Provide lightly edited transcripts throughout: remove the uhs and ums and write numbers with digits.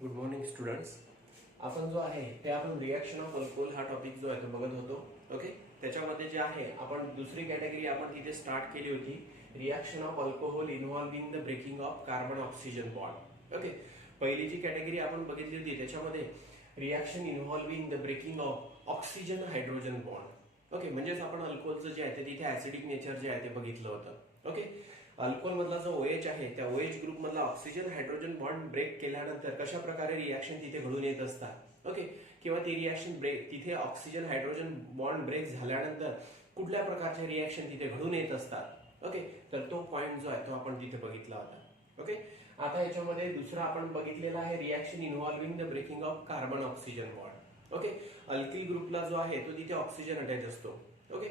Good morning students. आपण जो आहे ते आपण रिॲक्शन ऑफ अल्कोहोल हा टॉपिक जो आहे तो बघत होतो. ओके, त्याच्यामध्ये जे आहे आपण दुसरी कॅटेगरी आपण तिथे स्टार्ट केली होती, reaction of alcohol involving the breaking of carbon oxygen bond. Okay, पहिली जी कॅटेगरी आपण बघितली होती त्याच्यामध्ये reaction involving the breaking of oxygen hydrogen bond. Okay, म्हणजेच आपण अल्कोहोलचं जे आहे ते तिथे ऍसिडिक नेचर जे आहे ते बघितलं होतं. ओके, अल्कोहोल मधला जो OH आहे त्या OH ग्रुप मधला ऑक्सिजन हायड्रोजन बॉन्ड ब्रेक केल्यानंतर कशा प्रकारे रिॲक्शन तिथे घडून येत असतात. ओके, किंवा ती रिॲक्शन ब्रेक तिथे ऑक्सिजन हायड्रोजन बॉन्ड ब्रेक झाल्यानंतर कुठल्या प्रकारचे रिॲक्शन तिथे घडून येत असतात. ओके, तर तो पॉइंट जो आहे तो आपण तिथे बघितला होता. ओके, आता याच्यामध्ये दुसरा आपण बघितलेला आहे reaction involving the breaking of carbon oxygen bond. Okay, alkyl ग्रुपला जो आहे तो तिथे ऑक्सिजन अटॅच असतो. ओके,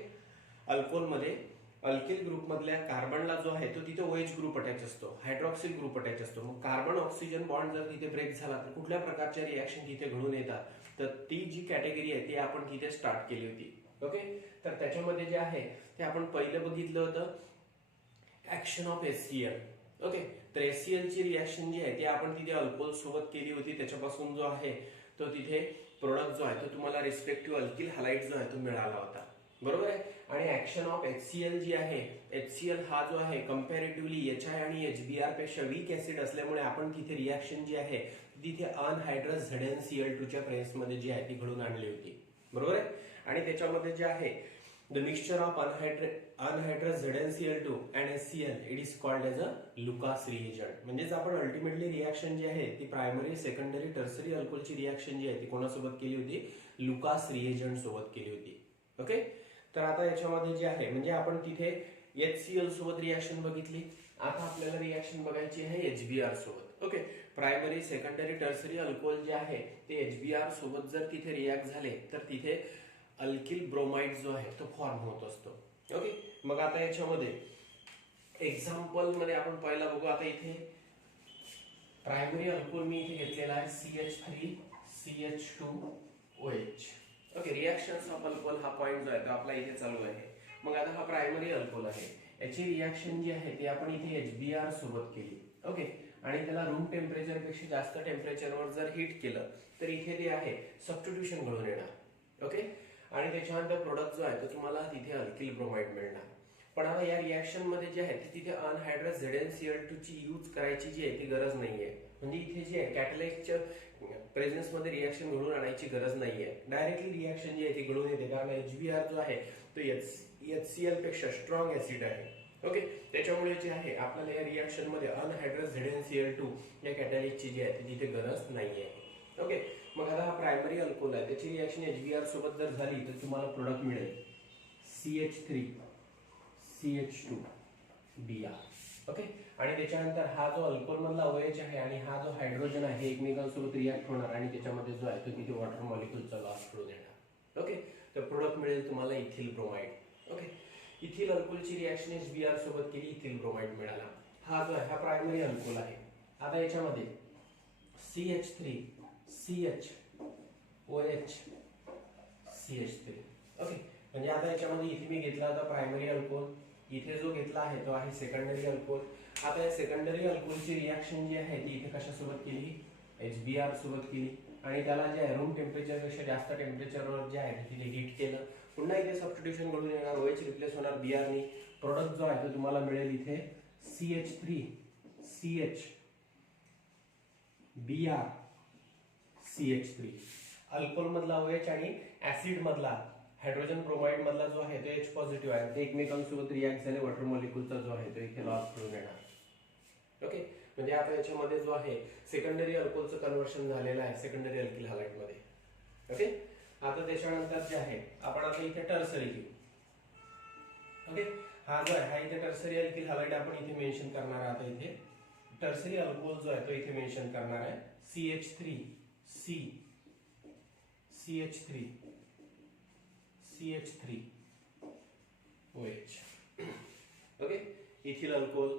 अल्कोहोल मध्ये अल्किल ग्रुप मधल्या कार्बनला जो आहे तो तिथे OH ग्रुप अटॅच असतो, हायड्रॉक्सिल ग्रुप अटॅच असतो. मग कार्बन ऑक्सिजन बॉन्ड जर तिथे ब्रेक झाला तर कुठल्या प्रकारच्या रिॲक्शन तिथे घडून येतात, तर ती जी कॅटेगरी आहे ती आपण तिथे स्टार्ट केली होती. ओके, तर त्याच्यामध्ये जे आहे ते आपण पहिलं बघितलं होतं ऍक्शन ऑफ HCl. ओके, तर HCl ची रिॲक्शन जी आहे ती आपण तिथे अल्कोहोल सोबत केली होती. त्याच्यापासून जो आहे तो तिथे प्रोडक्ट जो आहे तो तुम्हाला रिस्पेक्टिव्ह अल्किल हॅलाइड जो आहे तो मिळाला होता. बरोबर आहे. आणि ऍक्शन ऑफ HCl जी आहे, HCl हा जो आहे कम्पॅरेटिव्हली HI आणि HBr पेक्षा वीक ऍसिड असल्यामुळे आपण तिथे रिॲक्शन जी आहे तिथे अनहायड्रस ZnCl2 च्या प्रेझेन्स मध्ये जी आहे ती घडून आणली होती. बरोबर आहे. आणि त्याच्यामध्ये जे आहे the mixture of anhydrous ZnCl2 and HCl it is called as a Lucas reagent. म्हणजेच आपण अल्टिमेटली रिॲक्शन जी आहे ती प्रायमरी सेकंडरी टर्सरी अल्कोहोलची रिॲक्शन जी आहे ती कोणासोबत केली होती, लुकास रिएजंट सोबत केली होती. ओके, तर आता याच्यामध्ये जे आहे म्हणजे आपण तिथे HCl सोबत रिॲक्शन बघितली. आता आपल्याला रिॲक्शन बघायची आहे HBr सोबत. Okay, primary secondary tertiary alcohol जे आहे ते HBr सोबत जर तिथे रिॲक्ट झाले तर तिथे अल्किल ब्रोमाइड जो आहे तो फॉर्म होत असतो. ओके, मग आता याच्यामध्ये एक्झाम्पल मध्ये आपण पहिला बघू. आता इथे प्रायमरी अल्कोहोल मी इथे घेतलेला आहे CH3 CH2OH. Okay, reactions of alcohol हा पॉइंट जो आहे तो आपला इथे चालू आहे. मग आता हा प्रायमरी अल्कोहोल आहे, याची रिॲक्शन जी आहे ती आपण इथे HBr सोबत केली. ओके, आणि त्याला रूम टेम्परेचर पेक्षा जास्त टेम्परेचरवर जर हीट केलं तर इथे ते आहे सबस्टिट्यूशन घडून येणार. ओके, आणि त्याच्यानंतर प्रोडक्ट जो आहे तो तुम्हाला तिथे अल्किल ब्रोमाइड मिळणार. पण आता या रिॲक्शन मध्ये जे आहे तिथे अनहायड्रस ZnCl2 ची यूज करायची जी आहे ती गरज नाहीये. म्हणजे इथे जे आहे कॅटलाइटच्या प्रेझेन्स मध्ये रिॲक्शन घडून आणायची गरज नाहीये. डायरेक्टली रिॲक्शन जी आहे ती घडून येते, कारण HBr जो आहे तो HCl पेक्षा स्ट्रॉंग ऍसिड आहे. ओके, त्याच्यामुळे जे आहे आपल्याला या रिॲक्शन मध्ये अनहायड्रस ZnCl2 या कॅटलाइटची जी आहे ती तिथे गरज नाहीये. ओके, मग आता हा प्रायमरी अल्कोहोल आहे, त्याची रिॲक्शन HBr सोबत जर झाली तर तुम्हाला प्रोडक्ट मिळेल CH3 CH2Br. ओके, आणि त्याच्यानंतर हा जो अल्कोहोल मधला OH आहे आणि हा जो हायड्रोजन आहे एकमेकांसोबत रिॲक्ट होणार आणि त्याच्यामध्ये जो आहे तो तिथे वॉटर मॉलिक्युलचा लॉस करून येणार. ओके, तर प्रोडक्ट मिळेल तुम्हाला इथिल ब्रोमाइड. ओके, इथिल अल्कोहोलची रिॲक्शन HBr सोबत केली, इथिल ब्रोमाइड मिळाला. हा जो आहे हा प्रायमरी अल्कोहोल आहे. आता याच्यामध्ये CH3 CHOH CH3. ओके, म्हणजे आता याच्यामध्ये इथे मी घेतला होता प्रायमरी अल्कोहोल, इथे जो घेतला आहे तो आहे सेकंडरी अल्कोहोल. आता या सेकंडरी अल्कोहोलची रिॲक्शन जी आहे ती इथे कशासोबत केली, HBr सोबत केली. आणि त्याला जे आहे रूम टेम्परेचर पेक्षा जास्त टेम्परेचरवर जे आहे तिथे हीट केलं. पुन्हा इथे सबस्टिट्यूशन घडून येणार, OH रिप्लेस होणार Br नी. प्रोडक्ट जो आहे तो तुम्हाला मिळेल इथे CH3 CHBr CH3. अल्कोहोल मधला OH आणि ऍसिड मधला हायड्रोजन ब्रोमाइड मधला जो आहे तो H पॉझिटिव्ह आहे, ते एकमेकांसोबत रिॲक्ट झाले, वॉटर मॉलिक्युलचा जो आहे तो इथे लॉस करून येणार. ओके, म्हणजे आता याच्यामध्ये जो आहे सेकंडरी अल्कोहोलचं कन्व्हर्शन झालेलं आहे सेकंडरी अल्किल हॅलाइड मध्ये. ओके, आता त्याच्यानंतर जे आहे आपण आता इथे टर्सरी घेऊ. ओके, हा जो आहे हा इथे टर्सरी अल्किल हॅलाइड आपण इथे मेन्शन करणार आहे. आता इथे टर्सरी अल्कोहोल जो आहे तो इथे मेन्शन करणार आहे CH3 CH3 CH3OH. Okay, ethyl alcohol.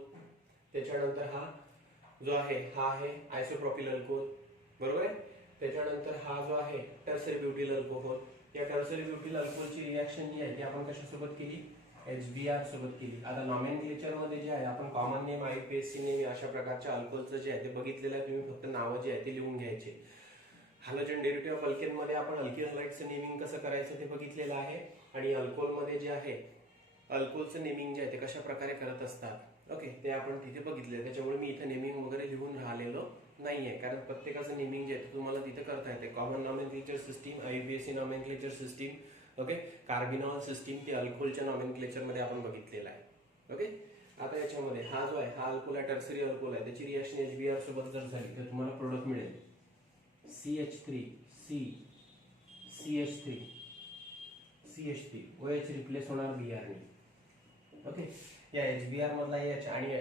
त्याच्यानंतर हा जो आहे हा आहे आयसोप्रोपिल अल्कोहोल. बरोबर आहे. त्याच्यानंतर हा जो आहे टर्सरी ब्युटिल अल्कोहोल. या टर्सरी ब्युटिल अल्कोहोलची रिॲक्शन जी आहे ती आपण कशासोबत केली, HBr सोबत केली. आता नॉमेनक्लेचर मध्ये जे आहे आपण कॉमन नेम, IUPAC नेम अशा प्रकारच्या अल्कोहोलचं जे आहे ते बघितलेलं आहे. तुम्ही फक्त नावं जे आहे ते लिहून घ्यायचे. हॅलोजन डेरिव्हेटिव्ह ऑफ अल्केन मध्ये आपण अल्किल हॅलाइडचं नेमिंग कसं करायचं ते बघितलेलं आहे. आणि अल्कोहोल मध्ये जे आहे अल्कोहोलचं नेमिंग जे आहे ते कशा प्रकारे करत असतात ओके ते आपण तिथे बघितले. त्याच्यामुळे मी इथे नेमिंग वगैरे लिहून राहिलेलो नाहीये, कारण प्रत्येकाचं नेमिंग जे आहे तुम्हाला तिथे करता येते. Common nomenclature system, IUPAC nomenclature system okay, carbinol system ते अल्कोहोलच्या नॉमेनक्लेचर मध्ये आपण बघितलेलं आहे ओके. आता याच्यामध्ये हा जो आहे हा अल्कोहोल आहे, टर्सरी अल्कोहोल आहे. त्याची रिएक्शन HBr सोबत जर झाली तर तुम्हाला प्रोडक्ट मिळेल CH3 C CH3 CH3 OH replace होणार Br ने ओके. या HBr मधला H आणि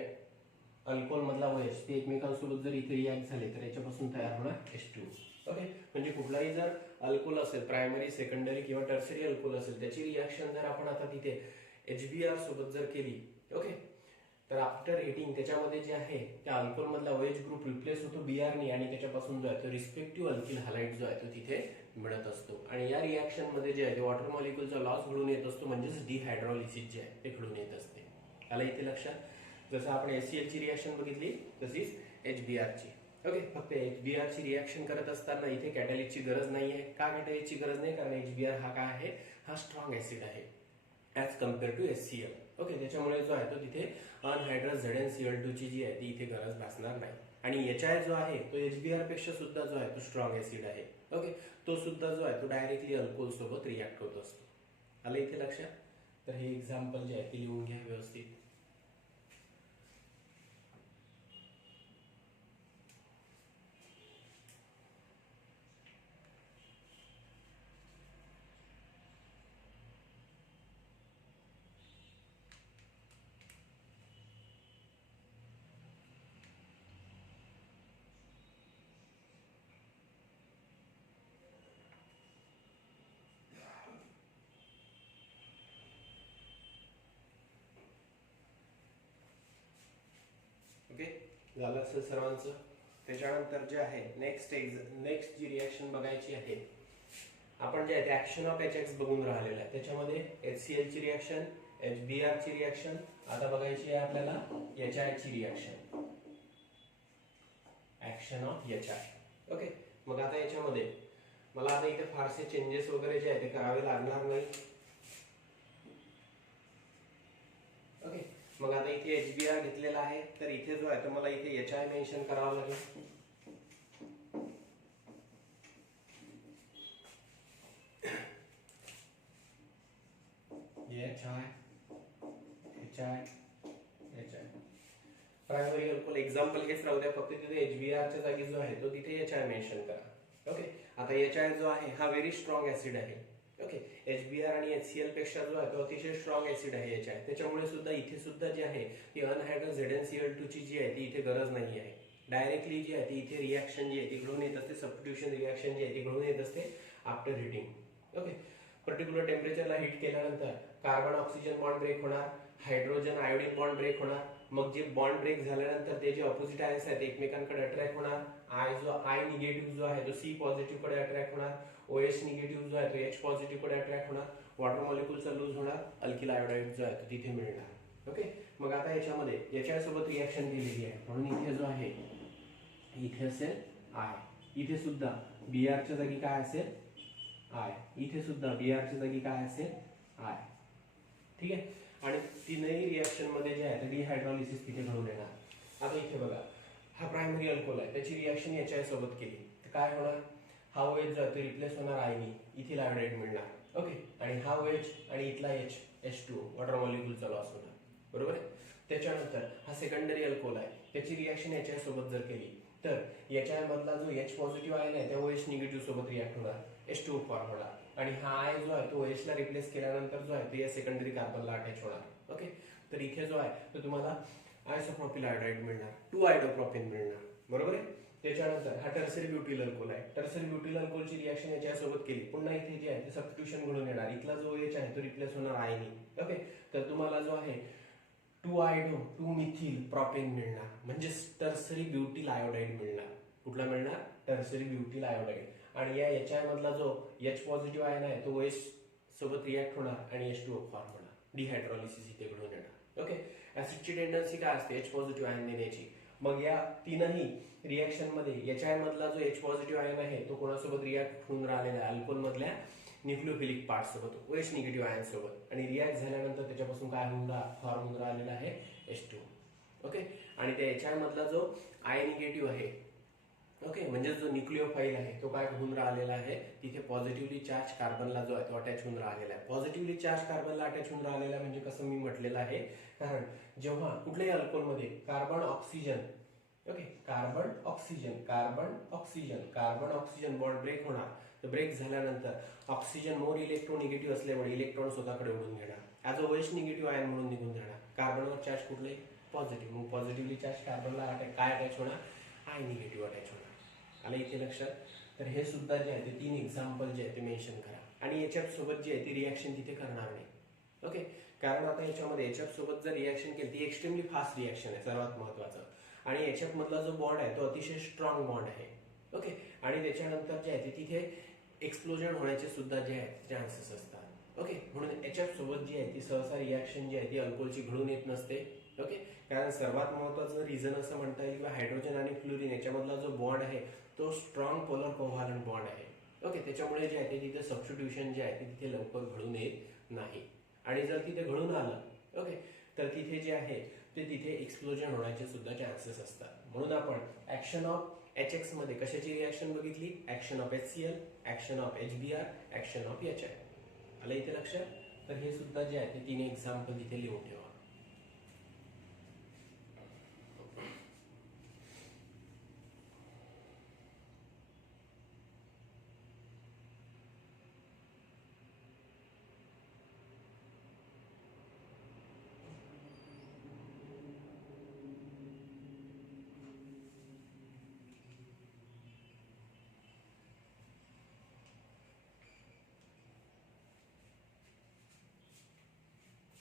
अल्कोहोल मधला OH ते एकमेकांसोबत जर इथे रिॲक्ट झाले तर याच्यापासून तयार होणार H2 ओके. म्हणजे कुठलाही जर अल्कोहोल असेल, प्रायमरी, सेकंडरी किंवा टर्सरी अल्कोहोल असेल, त्याची रिॲक्शन जर आपण आता तिथे HBr सोबत जर केली ओके, तर आफ्टर हिटिंग त्याच्यामध्ये जे आहे त्या अल्कोहोल मधला OH ग्रुप रिप्लेस होतो Br ने आणि त्याच्यापासून जो आहे तो रिस्पेक्टिव्ह अल्किल हॅलाइड जो आहे तो तिथे मिळत असतो. आणि या रिॲक्शन मध्ये जे आहे ते वॉटर मॉलिक्यूलचा लॉस घडून येत असतो, म्हणजेच डिहायड्रॉलिसिस जे आहे ते घडून येत असते. आला इथे लक्षात. जसं आपण HCl ची रिॲक्शन बघितली तशीच HBr ची ओके. फक्त HBr ची रिॲक्शन करत असताना इथे कॅटॅलिस्टची गरज नाहीये. का कॅटॅलिस्टची गरज नाही? कारण HBr हा काय आहे, हा स्ट्रॉंग ऍसिड आहे as compare to HCl okay. त्याच्यामुळे जो आहे तो तिथे अनहायड्रस ZnCl2 ची जी आहे ती इथे गरज भासणार नाही. आणि HI जो आहे तो HBr पेक्षा सुद्धा जो आहे तो स्ट्रॉंग ऍसिड आहे ओके. तो सुद्धा जो आहे तो डायरेक्टली अल्कोहोल सोबत रिॲक्ट होत असतो. आलं इथे लक्षात. तर हे एक्झाम्पल जे आहे ते लिहून घ्या व्यवस्थित. ओके, झालं असेल सर्वांचं. त्याच्यानंतर जे आहे नेक्स्ट जी रिॲक्शन बघायची आहे आपण जे आहे ते ऍक्शन ऑफ HX बघून राहिलेलं आहे. त्याच्यामध्ये HCl ची रिॲक्शन, HBr ची रिॲक्शन, आता बघायची आहे आपल्याला HI ची reaction, action of HI okay. मग आता याच्यामध्ये मला आता इथे फारसे चेंजेस वगैरे जे आहे ते करावे लागणार नाही ओके. मग आता इथे HBr घेतलेला आहे तर इथे जो आहे तो मला इथे HI मेन्शन करावं लागेल. प्रायमरी अल्कोहोल एक्झाम्पल हेच राहू द्या, फक्त तिथे HBr च्या जागी जो आहे तो तिथे HI मेन्शन करा ओके. आता HI जो आहे हा व्हेरी स्ट्रॉंग ऍसिड आहे ओके. HBr आणि HCl पेक्षा जो आहे तो अतिशय स्ट्रॉंग ऍसिड आहे HI. त्याच्यामुळे सुद्धा इथे सुद्धा जे आहे ती अनहायड्रस ZnCl2 ची जी आहे ती इथे गरज नाही आहे. डायरेक्टली जी आहे ती इथे रिॲक्शन जी आहे ती घडून येत असते, सबस्टिट्यूशन रिॲक्शन जी आहे ती घडून येत असते आफ्टर हिटिंग ओके. पर्टिक्युलर टेम्परेचरला हिट केल्यानंतर कार्बन ऑक्सिजन बॉन्ड ब्रेक होणार, हायड्रोजन आयोडीन बॉन्ड ब्रेक होणार. मग जे बॉन्ड ब्रेक झाल्यानंतर ते जे ऑपोजिट आयन्स आहेत एकमेकांकडे अट्रॅक्ट होणार. I निगेटिव्ह जो आहे तो C पॉझिटिव्ह कडे अट्रॅक्ट होणार. OH निगेटिव्ह जो आहे तो H पॉझिटिव्ह कडे अट्रॅक्ट होणार. वॉटर मॉलिक्यूलचा लूज होणार, अल्किल आयोडाइड जो आहे तो तिथे मिळणार ओके. मग आता याच्यामध्ये HI सोबत रिॲक्शन दिलेली आहे म्हणून इथे जो आहे इथे असेल I, इथे सुद्धा Br च्या जागी काय असेल I, इथे सुद्धा Br च्या जागी काय असेल I ठीक आहे. आणि तीनही रिॲक्शन मध्ये जे आहे डिहायड्रॉलिसिस तिथे घडून येणार. आता इथे बघा हा प्रायमरी अल्कोहोल आहे, त्याची रिॲक्शन HI सोबत केली तर काय होणार, हा OH जो आहे तो रिप्लेस होणार I ने, इथे आयोडाइड मिळणार ओके. आणि हा OH आणि इथला H2 वॉटर मॉलिक्यूलचा लॉस होणार बरोबर आहे. त्याच्यानंतर हा सेकंडरी अल्कोहोल आहे, त्याची रिॲक्शन HI सोबत जर केली तर HI मधला जो H पॉझिटिव्ह आयन आहे त्या OH निगेटिव्ह सोबत रिॲक्ट होणार, H2 फॉर्म होणार. आणि हा I जो आहे तो OH ला रिप्लेस केल्यानंतर जो आहे तो या सेकंडरी कार्बनला अटॅच होणार ओके. तर इथे जो आहे तो तुम्हाला आयसोप्रोपिल आयोडाइड मिळणार, 2-आयडोप्रोपेन मिळणार बरोबर आहे. त्याच्यानंतर हा टर्सरी ब्युटिल अल्कोहोल आहे, टर्सरी ब्युटिल अल्कोहोलची रिॲक्शन HI सोबत केली, पुन्हा इथे जे आहे ते सबस्टिट्यूशन घडून येणार, इथला जो OH आहे तो रिप्लेस होणार I ने ओके. तर तुम्हाला जो आहे 2-मिथिल प्रोपेन मिळणार, म्हणजे टर्सरी ब्युटिल आयोडाइड मिळणार. कुठला मिळणार, टर्सरी ब्युटिल आयोडाइड. आणि या HI मधला जो H पॉझिटिव्ह आयन आहे तो OH सोबत रिॲक्ट होणार आणि H2O फॉर्म होणार. डिहायड्रॉलिसिस इथे घडून येणार. ओके, ऍसिडची टेंडन्सी काय असते, H पॉझिटिव्ह आयन देण्याची. मग या तीनही रिएक्शन मध्ये याच्या मधला जो H पॉझिटिव्ह आयन आहे तो कोणासोबत रिॲक्ट होऊन राहिलेला आहे, अल्कोहोल मधल्या न्यूक्लिओफिलिक पार्ट सोबत, OH निगेटिव्ह आयन सोबत, आणि रिॲक्ट झाल्यानंतर त्याच्यापासून काय फॉर्म होऊन राहिलेला आहे, H2. ओके, आणि त्या याच्या मधला जो आय निगेटिव्ह आहे, ओके, म्हणजे जो न्यूक्लिओफाईल आहे तो काय होऊन राहिलेला आहे, तिथे पॉझिटिव्हली चार्ज कार्बनला जो आहे तो अटॅच होऊन राहिलेला आहे. पॉझिटिव्हली चार्ज कार्बनला अटॅच होऊन राहिलेला आहे म्हणजे कसं मी म्हटलेलं आहे, कारण जेव्हा कुठल्याही अल्कोहोलमध्ये carbon oxygen, okay, carbon oxygen carbon oxygen carbon oxygen bond break होणार, तर ब्रेक झाल्यानंतर ऑक्सिजन मोर इलेक्ट्रोनिगेटिव्ह असल्यामुळे इलेक्ट्रॉन स्वतःकडे ओढून घेणार, as a OH negative ion म्हणून निघून जाणार. कार्बनवर चार्ज कुठले, पॉझिटिव्ह, मग पॉझिटिव्हली चार्ज कार्बनला काय अटॅच होणार, आय निगेटिव्ह अटॅच होणार. आलं इथे लक्षात. तर हे सुद्धा जे आहे ते 3 एक्झाम्पल जे आहे ते मेन्शन करा, आणि याच्यात सोबत जे आहे ती रिॲक्शन तिथे करणार नाही. ओके, कारण आता याच्यामध्ये याच्यात सोबत जर रिॲक्शन केली ती एक्स्ट्रीमली फास्ट रिॲक्शन आहे सर्वात महत्वाचं, आणि याच्यात मधला जो बॉन्ड आहे तो अतिशय स्ट्रॉंग बॉन्ड आहे. ओके, आणि त्याच्यानंतर जे आहे ते तिथे एक्सप्लोजन होण्याचे सुद्धा जे आहे चान्सेस असतात. ओके, म्हणून याच्यात सोबत जी आहे ती सहसा रिॲक्शन जी आहे ती अल्कोहोलची घडून येत नसते. ओके, कारण सर्वात महत्वाचं रिझन असं म्हणता येईल की हायड्रोजन आणि फ्लोरीन याच्यामधला जो बॉन्ड आहे तो स्ट्रॉंग पोलर कोव्हॅलंट बॉन्ड आहे. ओके, त्याच्यामुळे जे आहे ते तिथे सबस्टिट्यूशन जे आहे ते तिथे लवकर घडून येत नाही, आणि जर तिथे घडून आलं, ओके, तर तिथे जे आहे ते तिथे एक्सप्लोजन होण्याचे सुद्धा चान्सेस असतात. म्हणून आपण ऍक्शन ऑफ HX मध्ये कशाची रिॲक्शन बघितली, action of HCl, action of HBr, action of HI. आलं इथे लक्षात. तर हे सुद्धा जे आहे ते 3 एक्झाम्पल तिथे लिहून ठेवा.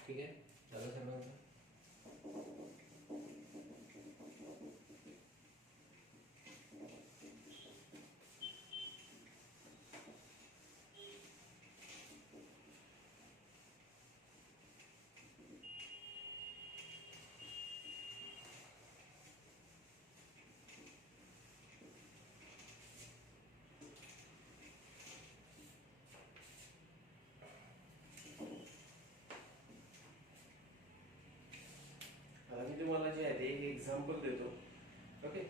ठीक आहे, झालं सर्वांचं. आता मी तुम्हाला जे आहे ते एक एक्झाम्पल देतो. ओके,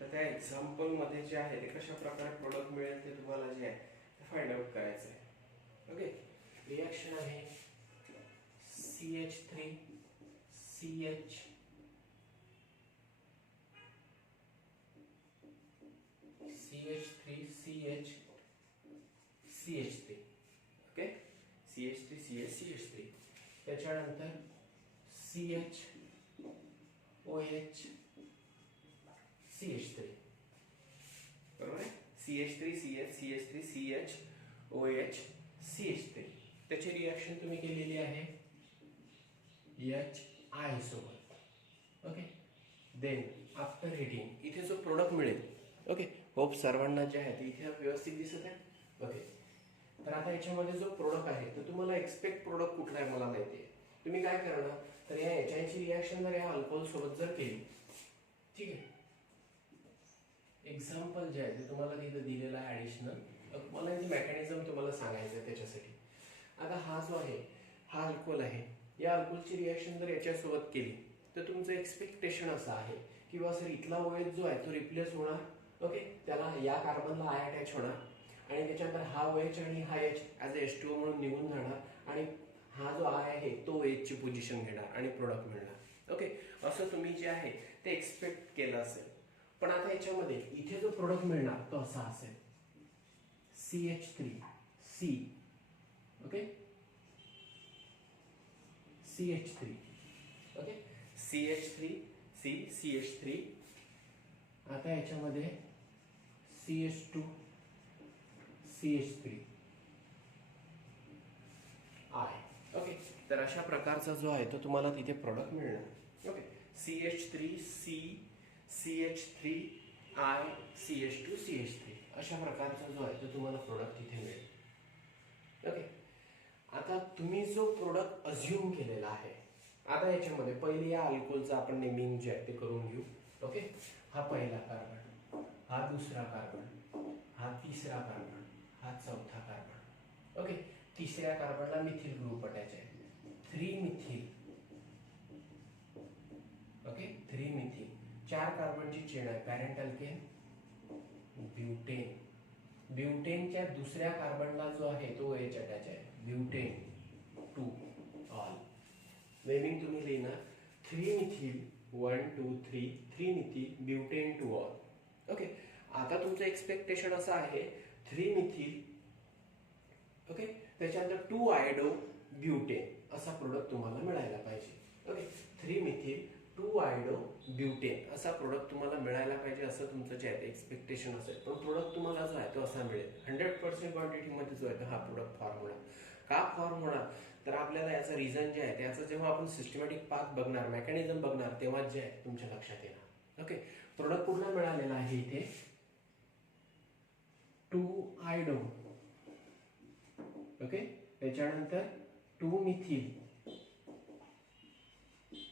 तर त्या एक्झाम्पल मध्ये जे आहे ते कशा प्रकारे प्रोडक्ट मिळेल ते तुम्हाला जे आहे ते फाइंड आउट करायचं आहे. ओके, रिॲक्शन आहे CH3 CH CH3 CH CH3. Okay, CH3 CH CH3, त्याच्यानंतर CH OH CH3. बरोबर आहे, CH3 CH CH3 CH OH CH3. त्याची रिॲक्शन तुम्ही केलेली आहे HI सोबत. ओके, देन आफ्टर हिटिंग इथे जो प्रोडक्ट मिळेल, ओके, होप सर्वांना जे आहे ते इथे व्यवस्थित दिसत आहे. ओके, तर आता याच्यामध्ये जो प्रोडक्ट आहे तर तुम्हाला एक्सपेक्ट प्रोडक्ट कुठला आहे मला माहिती आहे. तुम्ही काय करणार, तर या याच्याची रिॲक्शन जर या अल्कोहोल सोबत जर केली, ठीक आहे, एक्झाम्पल जे आहे ते तुम्हाला तिथे दिलेला आहे ऍडिशनल. मला याची मेकॅनिझम तुम्हाला सांगायचं आहे त्याच्यासाठी. आता हा जो आहे हा अल्कोहोल आहे, या अल्कोहोलची रिॲक्शन जर याच्यासोबत केली तर तुमचं एक्सपेक्टेशन असं आहे की बा सर इथला OH जो आहे तो रिप्लेस होणार. ओके, त्याला या कार्बनला आय अटॅच होणार, आणि त्याच्यानंतर हा OH आणि हा H ॲज अ H2O म्हणून निघून जाणार, आणि हा जो आय आहे तो OH ची पोझिशन घेणार आणि प्रोडक्ट मिळणार. ओके, असं तुम्ही जे आहे ते एक्सपेक्ट केलं असेल. पण आता याच्यामध्ये इथे जो प्रोडक्ट मिळणार तो असा असेल CH3 C. Okay, CH3. Okay, CH3 C CH3. आता याच्यामध्ये CH2 CH3 I. ओके, तर अशा प्रकारचा जो आहे तो तुम्हाला तिथे प्रोडक्ट मिळणार. Okay, CH3 C CH3 I CH2 CH3 अशा प्रकारचा जो आहे तो तुम्हाला प्रोडक्ट तिथे मिळेल. ओके, आता तुम्ही जो प्रोडक्ट अज्युम केलेला आहे, आता याच्यामध्ये पहिले या अल्कोहोलचं आपण नेमिंग जे आहे ते करून घेऊ. ओके, हा पहिला कार्बन, हा दुसरा कार्बन, हा तिसरा कार्बन, हा चौथा कार्बन. ओके, तिसऱ्या कार्बनला मिथिल ग्रुप अटॅच आहे, 3 मिथिल. Okay, 3 methyl. 4 कार्बनची चेन आहे, पॅरेंट अल्केन, ब्युटेन. ब्युटेनच्या दुसऱ्या कार्बनला जो आहे तो एच अटॅच आहे, ब्युटेन 2 ऑल. नेमिंग तुम्ही लिहिणार 3 methyl 1 2 3, 3 methyl butane 2 all. Okay, आता तुमचं एक्सपेक्टेशन असं आहे 3 मिथिल, ओके, त्याच्यानंतर 2 आयडो ब्युटेन असा प्रोडक्ट तुम्हाला मिळायला पाहिजे. ओके, 3 मिथिल 2 आयडो ब्युटेन असा प्रोडक्ट तुम्हाला मिळायला पाहिजे, असं तुमचं जे आहे एक्सपेक्टेशन असेल. पण प्रोडक्ट तुम्हाला जो आहे तो असा मिळेल 100% क्वांटिटीमध्ये जो आहे तो हा प्रोडक्ट फॉर्म होणार. का फॉर्म होणार, तर आपल्याला याचं रिझन जे आहे त्याचं जेव्हा आपण सिस्टमॅटिक पाथ बघणार, मेकॅनिझम बघणार, तेव्हा जे आहे तुमच्या लक्षात येणार. ओके, प्रोडक्ट पूर्ण मिळालेला आहे इथे 2 आयडो. ओके, त्याच्यानंतर 2 मिथिल,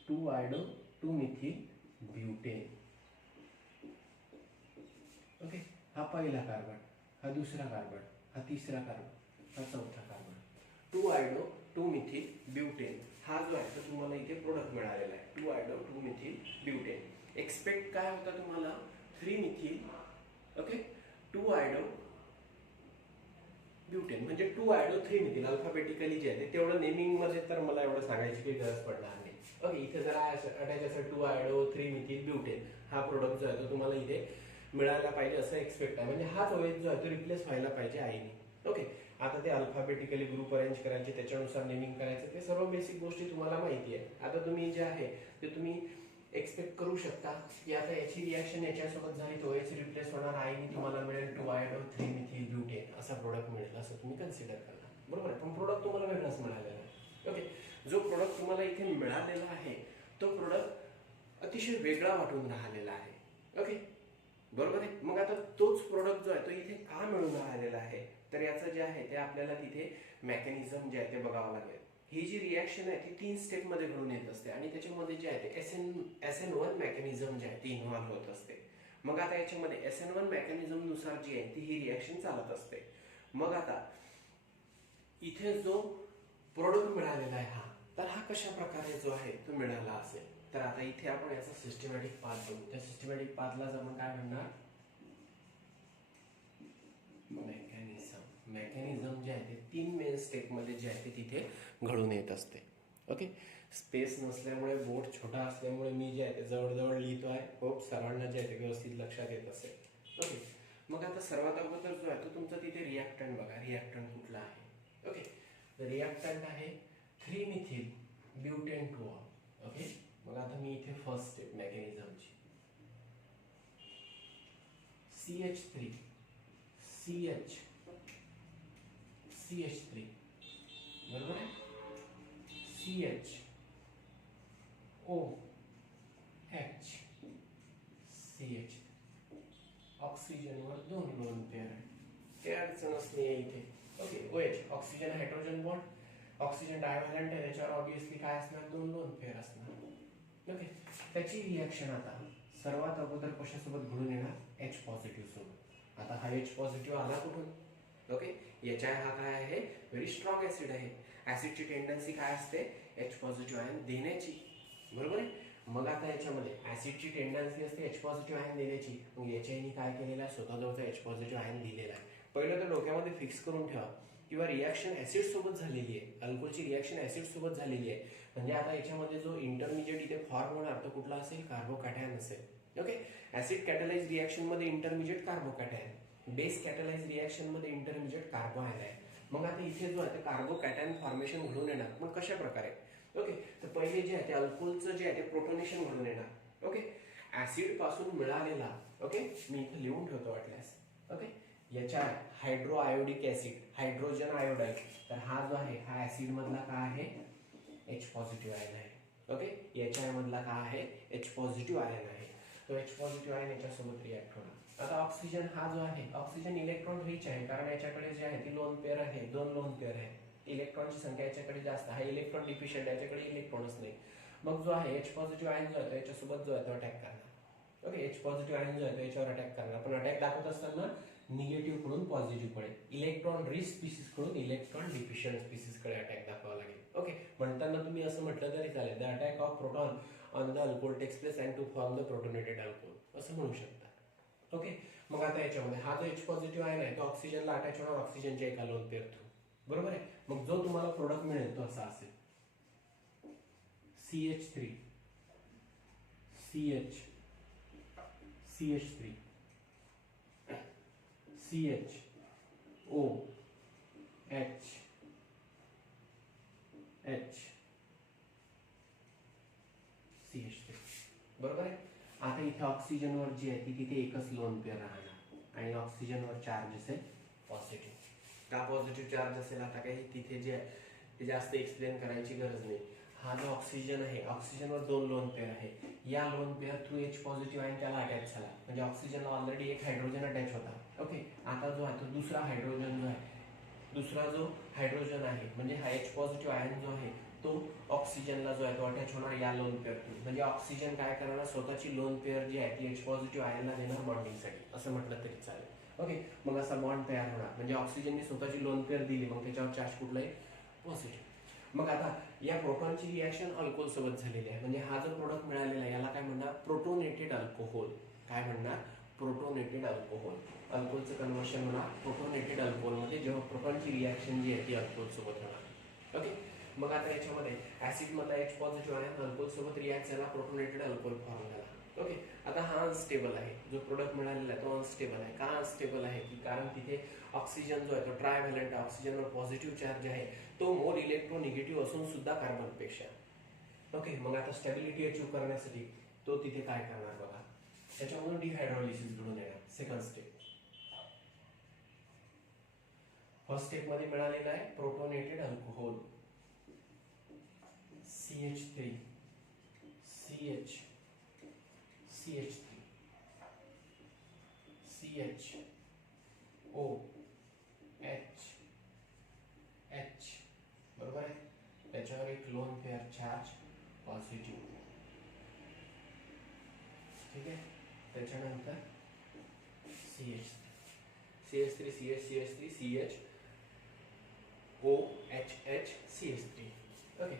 2 आयडो 2 मिथिल ब्युटेन. ओके, हा पहिला कार्बन, हा दुसरा कार्बन, हा तिसरा कार्बन, हा चौथा कार्बन, 2 आयडो 2 मिथिल ब्युटेन. हा जो आहे तो तुम्हाला इथे प्रोडक्ट मिळालेला आहे, 2 आयडो 2 मिथिल ब्युटेन. एक्सपेक्ट काय होता तुम्हाला 3 मिथिल, ओके, 2 आयडो ब्युटेन, म्हणजे 2 आयडो 3 मिथिल. अल्फाबेटिकली जे आहे तेवढं नेमिंग मध्ये तर मला एवढं सांगायची काही गरज पडणार नाही. ओके, इथे जर अटॅच असेल 2 आयडो 3 मिथिल ब्युटेन, हा प्रोडक्ट जो आहे तो तुम्हाला इथे मिळायला पाहिजे असं एक्सपेक्ट आहे. म्हणजे हाच ओएच जो आहे तो रिप्लेस व्हायला पाहिजे आईने. ओके, आता ते अल्फाबेटिकली ग्रुप अरेंज करायचे, त्याच्यानुसार नेमिंग करायचं, ते सर्व बेसिक गोष्टी तुम्हाला माहिती आहे. आता तुम्ही जे आहे ते तुम्ही एक्सपेक्ट करू शकता की आता याची रिॲक्शन याच्यासोबत झाली तो एच रिप्लेस होणार, आईने तुम्हाला मिळेल 2 आयडो 3 मिथिल ब्युटेन असा प्रोडक्ट मिळेल असं तुम्ही कन्सिडर करा. बरोबर आहे, पण प्रोडक्ट तुम्हाला वेगळाच मिळालेला आहे. ओके, जो प्रोडक्ट तुम्हाला इथे मिळालेला आहे तो प्रोडक्ट अतिशय वेगळा वाटून राहिलेला आहे. ओके, बरोबर आहे. मग आता तोच प्रोडक्ट जो आहे तो इथे का मिळून राहिलेला आहे, तर याचं जे आहे ते आपल्याला तिथे मेकॅनिझम जे आहे ते बघावं लागेल. ही जी रिॲक्शन आहे ती 3 स्टेप मध्ये घडून येत असते आणि त्याच्यामध्ये जे आहे ते SN1 मेकॅनिझम जे आहे ते इन्व्हॉल्व होत असते. मग आता याच्यामध्ये SN1 मेकॅनिझम नुसार जी आहे ती ही रिॲक्शन चालत असते. मग आता इथे जो प्रोडक्ट मिळालेला आहे तर हा कशा प्रकारे जो आहे तो मिळाला असेल, तर आता इथे आपण याचा सिस्टमॅटिक पाथ बघू. त्या सिस्टमॅटिक पाथला आपण काय म्हणणार, मेकॅनिझम जे आहे ते 3 मेन स्टेप मध्ये जे आहे ते तिथे घडून येत असते. ओके, स्पेस नसल्यामुळे, बोर्ड छोटा असल्यामुळे मी जे आहे ते जवळजवळ लिहितो आहे. होप सर्वांना जे आहे ते व्यवस्थित लक्षात येत असेल. ओके, मग आता सर्वात अगोदर जो आहे तो तुमचा तिथे रिॲक्टंट बघा, रिॲक्टंट कुठला आहे. ओके, रिॲक्टंट आहे 3 मिथिल ब्युटेन 2 ऑल. ओके, मग आता मी इथे फर्स्ट स्टेप मेकॅनिझमची CH3 CH3 बरोबर आहे, CH OH CH. ऑक्सिजनवर 2 लोन पेअर आहे, ते अडचणच नाही आहे इथे. Okay, OH oxygen hydrogen bond, oxygen divalent आहे, त्याच्यावर ऑब्विसली काय असणार, 2 लोन पेअर असणार. ओके, त्याची रिॲक्शन आता सर्वात अगोदर कशासोबत घडून येणार, H पॉझिटिव्ह सोबत. आता हा H पॉझिटिव्ह आला कुठून, ओके, HI हा काय आहे, व्हेरी स्ट्रॉंग ऍसिड आहे. ऍसिडची टेंडन्सी काय असते, H पॉझिटिव्ह आयन देण्याची. बरोबर आहे, मग आता याच्यामध्ये ऍसिडची टेंडन्सी असते H पॉझिटिव्ह आयन देण्याची. मग HI काय केलेला आहे, स्वतःजवळचा H पॉझिटिव्ह आयन दिलेला आहे. पहिलं तर डोक्यामध्ये फिक्स करून ठेवा किंवा रिॲक्शन ऍसिड सोबत झालेली आहे, अल्कोहोलची रिॲक्शन ऍसिड सोबत झालेली आहे. म्हणजे आता याच्यामध्ये जो इंटरमिजिएट इथे फॉर्म होणार तो कुठला असेल, कार्बोकॅटायन असेल. ओके, ऍसिड कॅटलाइज रिॲक्शन मध्ये इंटरमिजिएट कार्बोकॅटायन, बेस कॅटलाइज रिॲक्शन मध्ये इंटरमिजिएट कार्बोहायड्राइड. मग आता इथे जो आहे ते कार्बोकॅटायन फॉर्मेशन घडून येणार. मग कशा प्रकारे, ओके, तर पहिले जे आहे ते अल्कोहोलचं जे आहे ते प्रोटोनेशन घडून येणार. ओके, ऍसिड पासून मिळालेला, ओके, मी इथे लिहून ठेवतो वाटल्यास. ओके, याच्या hydro iodic acid, hydrogen iodide, तर हा जो आहे हा ऍसिड मधला काय आहे, H पॉझिटिव्ह आयन आहे. ओके, याच्या मधला काय आहे, H पॉझिटिव्ह आयन आहे. तो H पॉझिटिव्ह आयन याच्यासोबत रिॲक्ट होणार. आता ऑक्सिजन हा जो आहे, ऑक्सिजन इलेक्ट्रॉन रिच आहे कारण याच्याकडे जे आहे ती लोन पेअर आहे, 2 लोन पेअर आहे. इलेक्ट्रॉनची संख्या याच्याकडे जास्त, हा इलेक्ट्रॉन डिफिशियंट, याच्याकडे इलेक्ट्रॉनच नाही. मग जो आहे एच पॉझिटिव्ह आयन जो आहे तो याच्यासोबत जो आहे तो अटॅक करणार. ओके, एच पॉझिटिव्ह आयन जो आहे तो याच्यावर अटॅक करणार, पण अटॅक दाखवत असताना निगेटिव्ह कडून पॉझिटिव्ह कडे, इलेक्ट्रॉन रिच स्पीसीस कडून इलेक्ट्रॉन डिफिशियंट स्पीसीस कडे अटॅक दाखवावा लागेल. ओके, म्हणताना तुम्ही असं म्हटलं तरी चालेल, the attack of proton on the alcohol takes place and to form the protonated alcohol असं म्हणू शकता. ओके, मग आता याच्यामध्ये हा जो एच पॉझिटिव्ह आयन आहे तो ऑक्सिजनला अटॅच होणार ऑक्सिजनच्या एका लोन पेअर थ्रू. बरोबर आहे. मग जो तुम्हाला प्रोडक्ट मिळेल तो असा असेल, CH3 CH CH3 CH O H H CH3. बरोबर आहे. आता इथे ऑक्सिजनवर जी आहे ती तिथे एकच लोन पेअर राहणार आणि ऑक्सिजनवर चार्ज असेल पॉझिटिव्ह. का पॉझिटिव्ह चार्ज असेल आता काही तिथे जे आहे ते जास्त एक्सप्लेन करायची गरज नाही. हा जो ऑक्सिजन आहे, ऑक्सिजनवर दोन लोन पेअर आहे, या lone pair through H positive ion त्याला अटॅच झाला, म्हणजे ऑक्सिजनला ऑलरेडी एक हायड्रोजन अटॅच होता. ओके, आता जो आहे तो दुसरा हायड्रोजन जो आहे, दुसरा जो हायड्रोजन आहे म्हणजे हा एच पॉझिटिव्ह आयन जो आहे तो ऑक्सिजनला जो आहे तो अटॅच होणार या लोन पेअर थ्रू. म्हणजे ऑक्सिजन काय करणार, स्वतःची लोन पेअर जी आहे ती एच पॉझिटिव्ह आयनला देणार बॉन्डिंगसाठी, असं म्हटलं तरी चालेल. ओके, मग असा बॉन्ड तयार होणार, म्हणजे ऑक्सिजनने स्वतःची लोन पेअर दिली, मग त्याच्यावर चार्ज कुठला आहे, पॉझिटिव्ह. मग आता या प्रोटॉनची रिॲक्शन अल्कोहोल सोबत झालेली आहे, म्हणजे हा जो प्रोडक्ट मिळालेला आहे याला काय म्हणणार, प्रोटोनेटेड अल्कोहोल. काय म्हणणार, प्रोटोनेटेड अल्कोहोल. अल्कोहोलचं कन्व्हर्शन होणार प्रोटोनेटेड अल्कोहोलमध्ये, जेव्हा प्रोटॉनची रिॲक्शन जी आहे ती अल्कोहोल सोबत होणार. ओके, मग आता याच्यामध्ये ऍसिड मधला एच पॉझिटिव्ह आयन अल्कोहोल सोबत रिॲक्ट झाला, प्रोटोनेटेड अल्कोहोल फॉर्म झाला. ओके, आता हा अनस्टेबल आहे, जो प्रोडक्ट मिळालेला आहे तो अनस्टेबल आहे. का अनस्टेबल आहे, की कारण तिथे ऑक्सिजन जो आहे तो ट्रायव्हॅलंट आहे, ऑक्सिजनवर पॉझिटिव्ह चार्ज आहे, तो मोर इलेक्ट्रोनिगेटिव्ह असून सुद्धा कार्बनपेक्षा. ओके, मग आता स्टॅबिलिटी अचीव्ह करण्यासाठी तो तिथे काय करणार बघा, त्याच्यामधून डिहायड्रोलिसिस घडून येणार. सेकंड स्टेप, फर्स्ट स्टेप मध्ये मिळालेला आहे protonated alcohol CH3 CH CH3 CH O H H. बरोबर आहे. त्याच्यावर एक लोन पेअर चार्ज पॉझिटिव्ह. ठीक आहे, त्याच्यानंतर CH3 CH CH O H H CH3. Okay,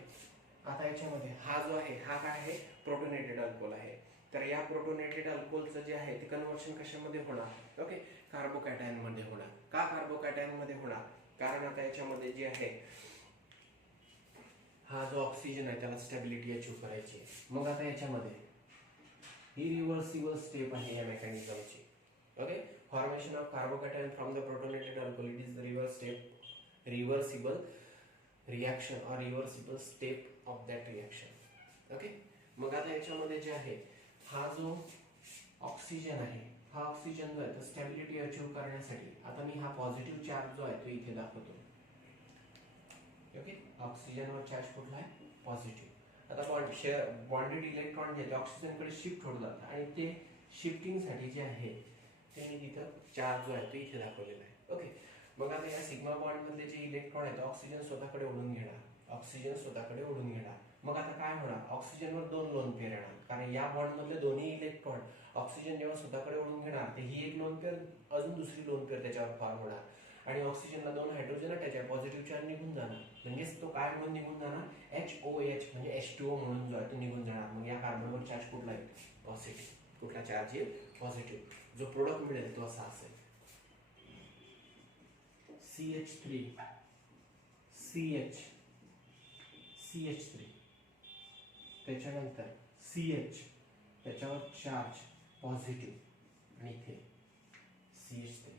आता याच्यामध्ये हा जो आहे हा काय आहे, प्रोटोनेटेड अल्कोहोल आहे. तर या प्रोटोनेटेड अल्कोहोलचं जे आहे ते कन्व्हर्शन कशामध्ये होणार, ओके, कार्बोकॅटायन मध्ये होणार. का कार्बोकॅटायन मध्ये होणार, कारण आता याच्यामध्ये जे आहे हा जो ऑक्सिजन आहे त्याला स्टॅबिलिटी अचीव्ह करायची आहे. मग आता याच्यामध्ये ही रिव्हर्सिबल स्टेप आहे या मेकॅनिझमची. Okay, formation of carbocation from the protonated alcohol, it is the reversible reaction और reversible step of that reaction. Okay, मग आता याच्यामध्ये जे आहे हा जो ऑक्सिजन आहे, हा ऑक्सिजन जो आहे तो स्टॅबिलिटी अचीव्ह करण्यासाठी आता मी हा पॉझिटिव्ह चार्ज जो आहे तो इथे दाखवतो. ओके, ऑक्सिजनवर चार्ज कुठला आहे, पॉझिटिव्ह. आता बॉन्डेड इलेक्ट्रॉन जे ऑक्सिजनकडे शिफ्ट होत जातात आणि ते शिफ्टिंगसाठी जे आहे ते मी तिथं चार्ज जो आहे तो इथे दाखवलेला आहे. ओके, मग आता या सिग्मा बॉन्ड मधले जे इलेक्ट्रॉन आहेत ऑक्सिजन स्वतःकडे ओढून घेणार, ऑक्सिजन स्वतःकडे ओढून घेणार. मग आता काय होणार, ऑक्सिजनवर दोन लोन पेअर येणार, कारण या बॉन्ड मधले दोन्ही इलेक्ट्रॉन ऑक्सिजन जेव्हा स्वतःकडे ओढून घेणार ते ही एक लोन पेअर अजून दुसरी लोन पेअर त्याच्यावर फॉर्म होणार आणि ऑक्सिजनला दोन हायड्रोजन अटॅच आहे, पॉझिटिव्ह चार्ज निघून जाणार, म्हणजेच तो काय म्हणून निघून जाणार, HOH म्हणजे H2O म्हणून जो आहे तो निघून जाणार. मग या कार्बनवर चार्ज कुठला आहे, पॉझिटिव्ह. कुठला चार्ज येईल, पॉझिटिव्ह. जो प्रोडक्ट मिळेल तो असा असेल CH3 CH CH3, त्याच्यानंतर CH, त्याच्यावर चार्ज पॉझिटिव्ह आणि इथे CH3.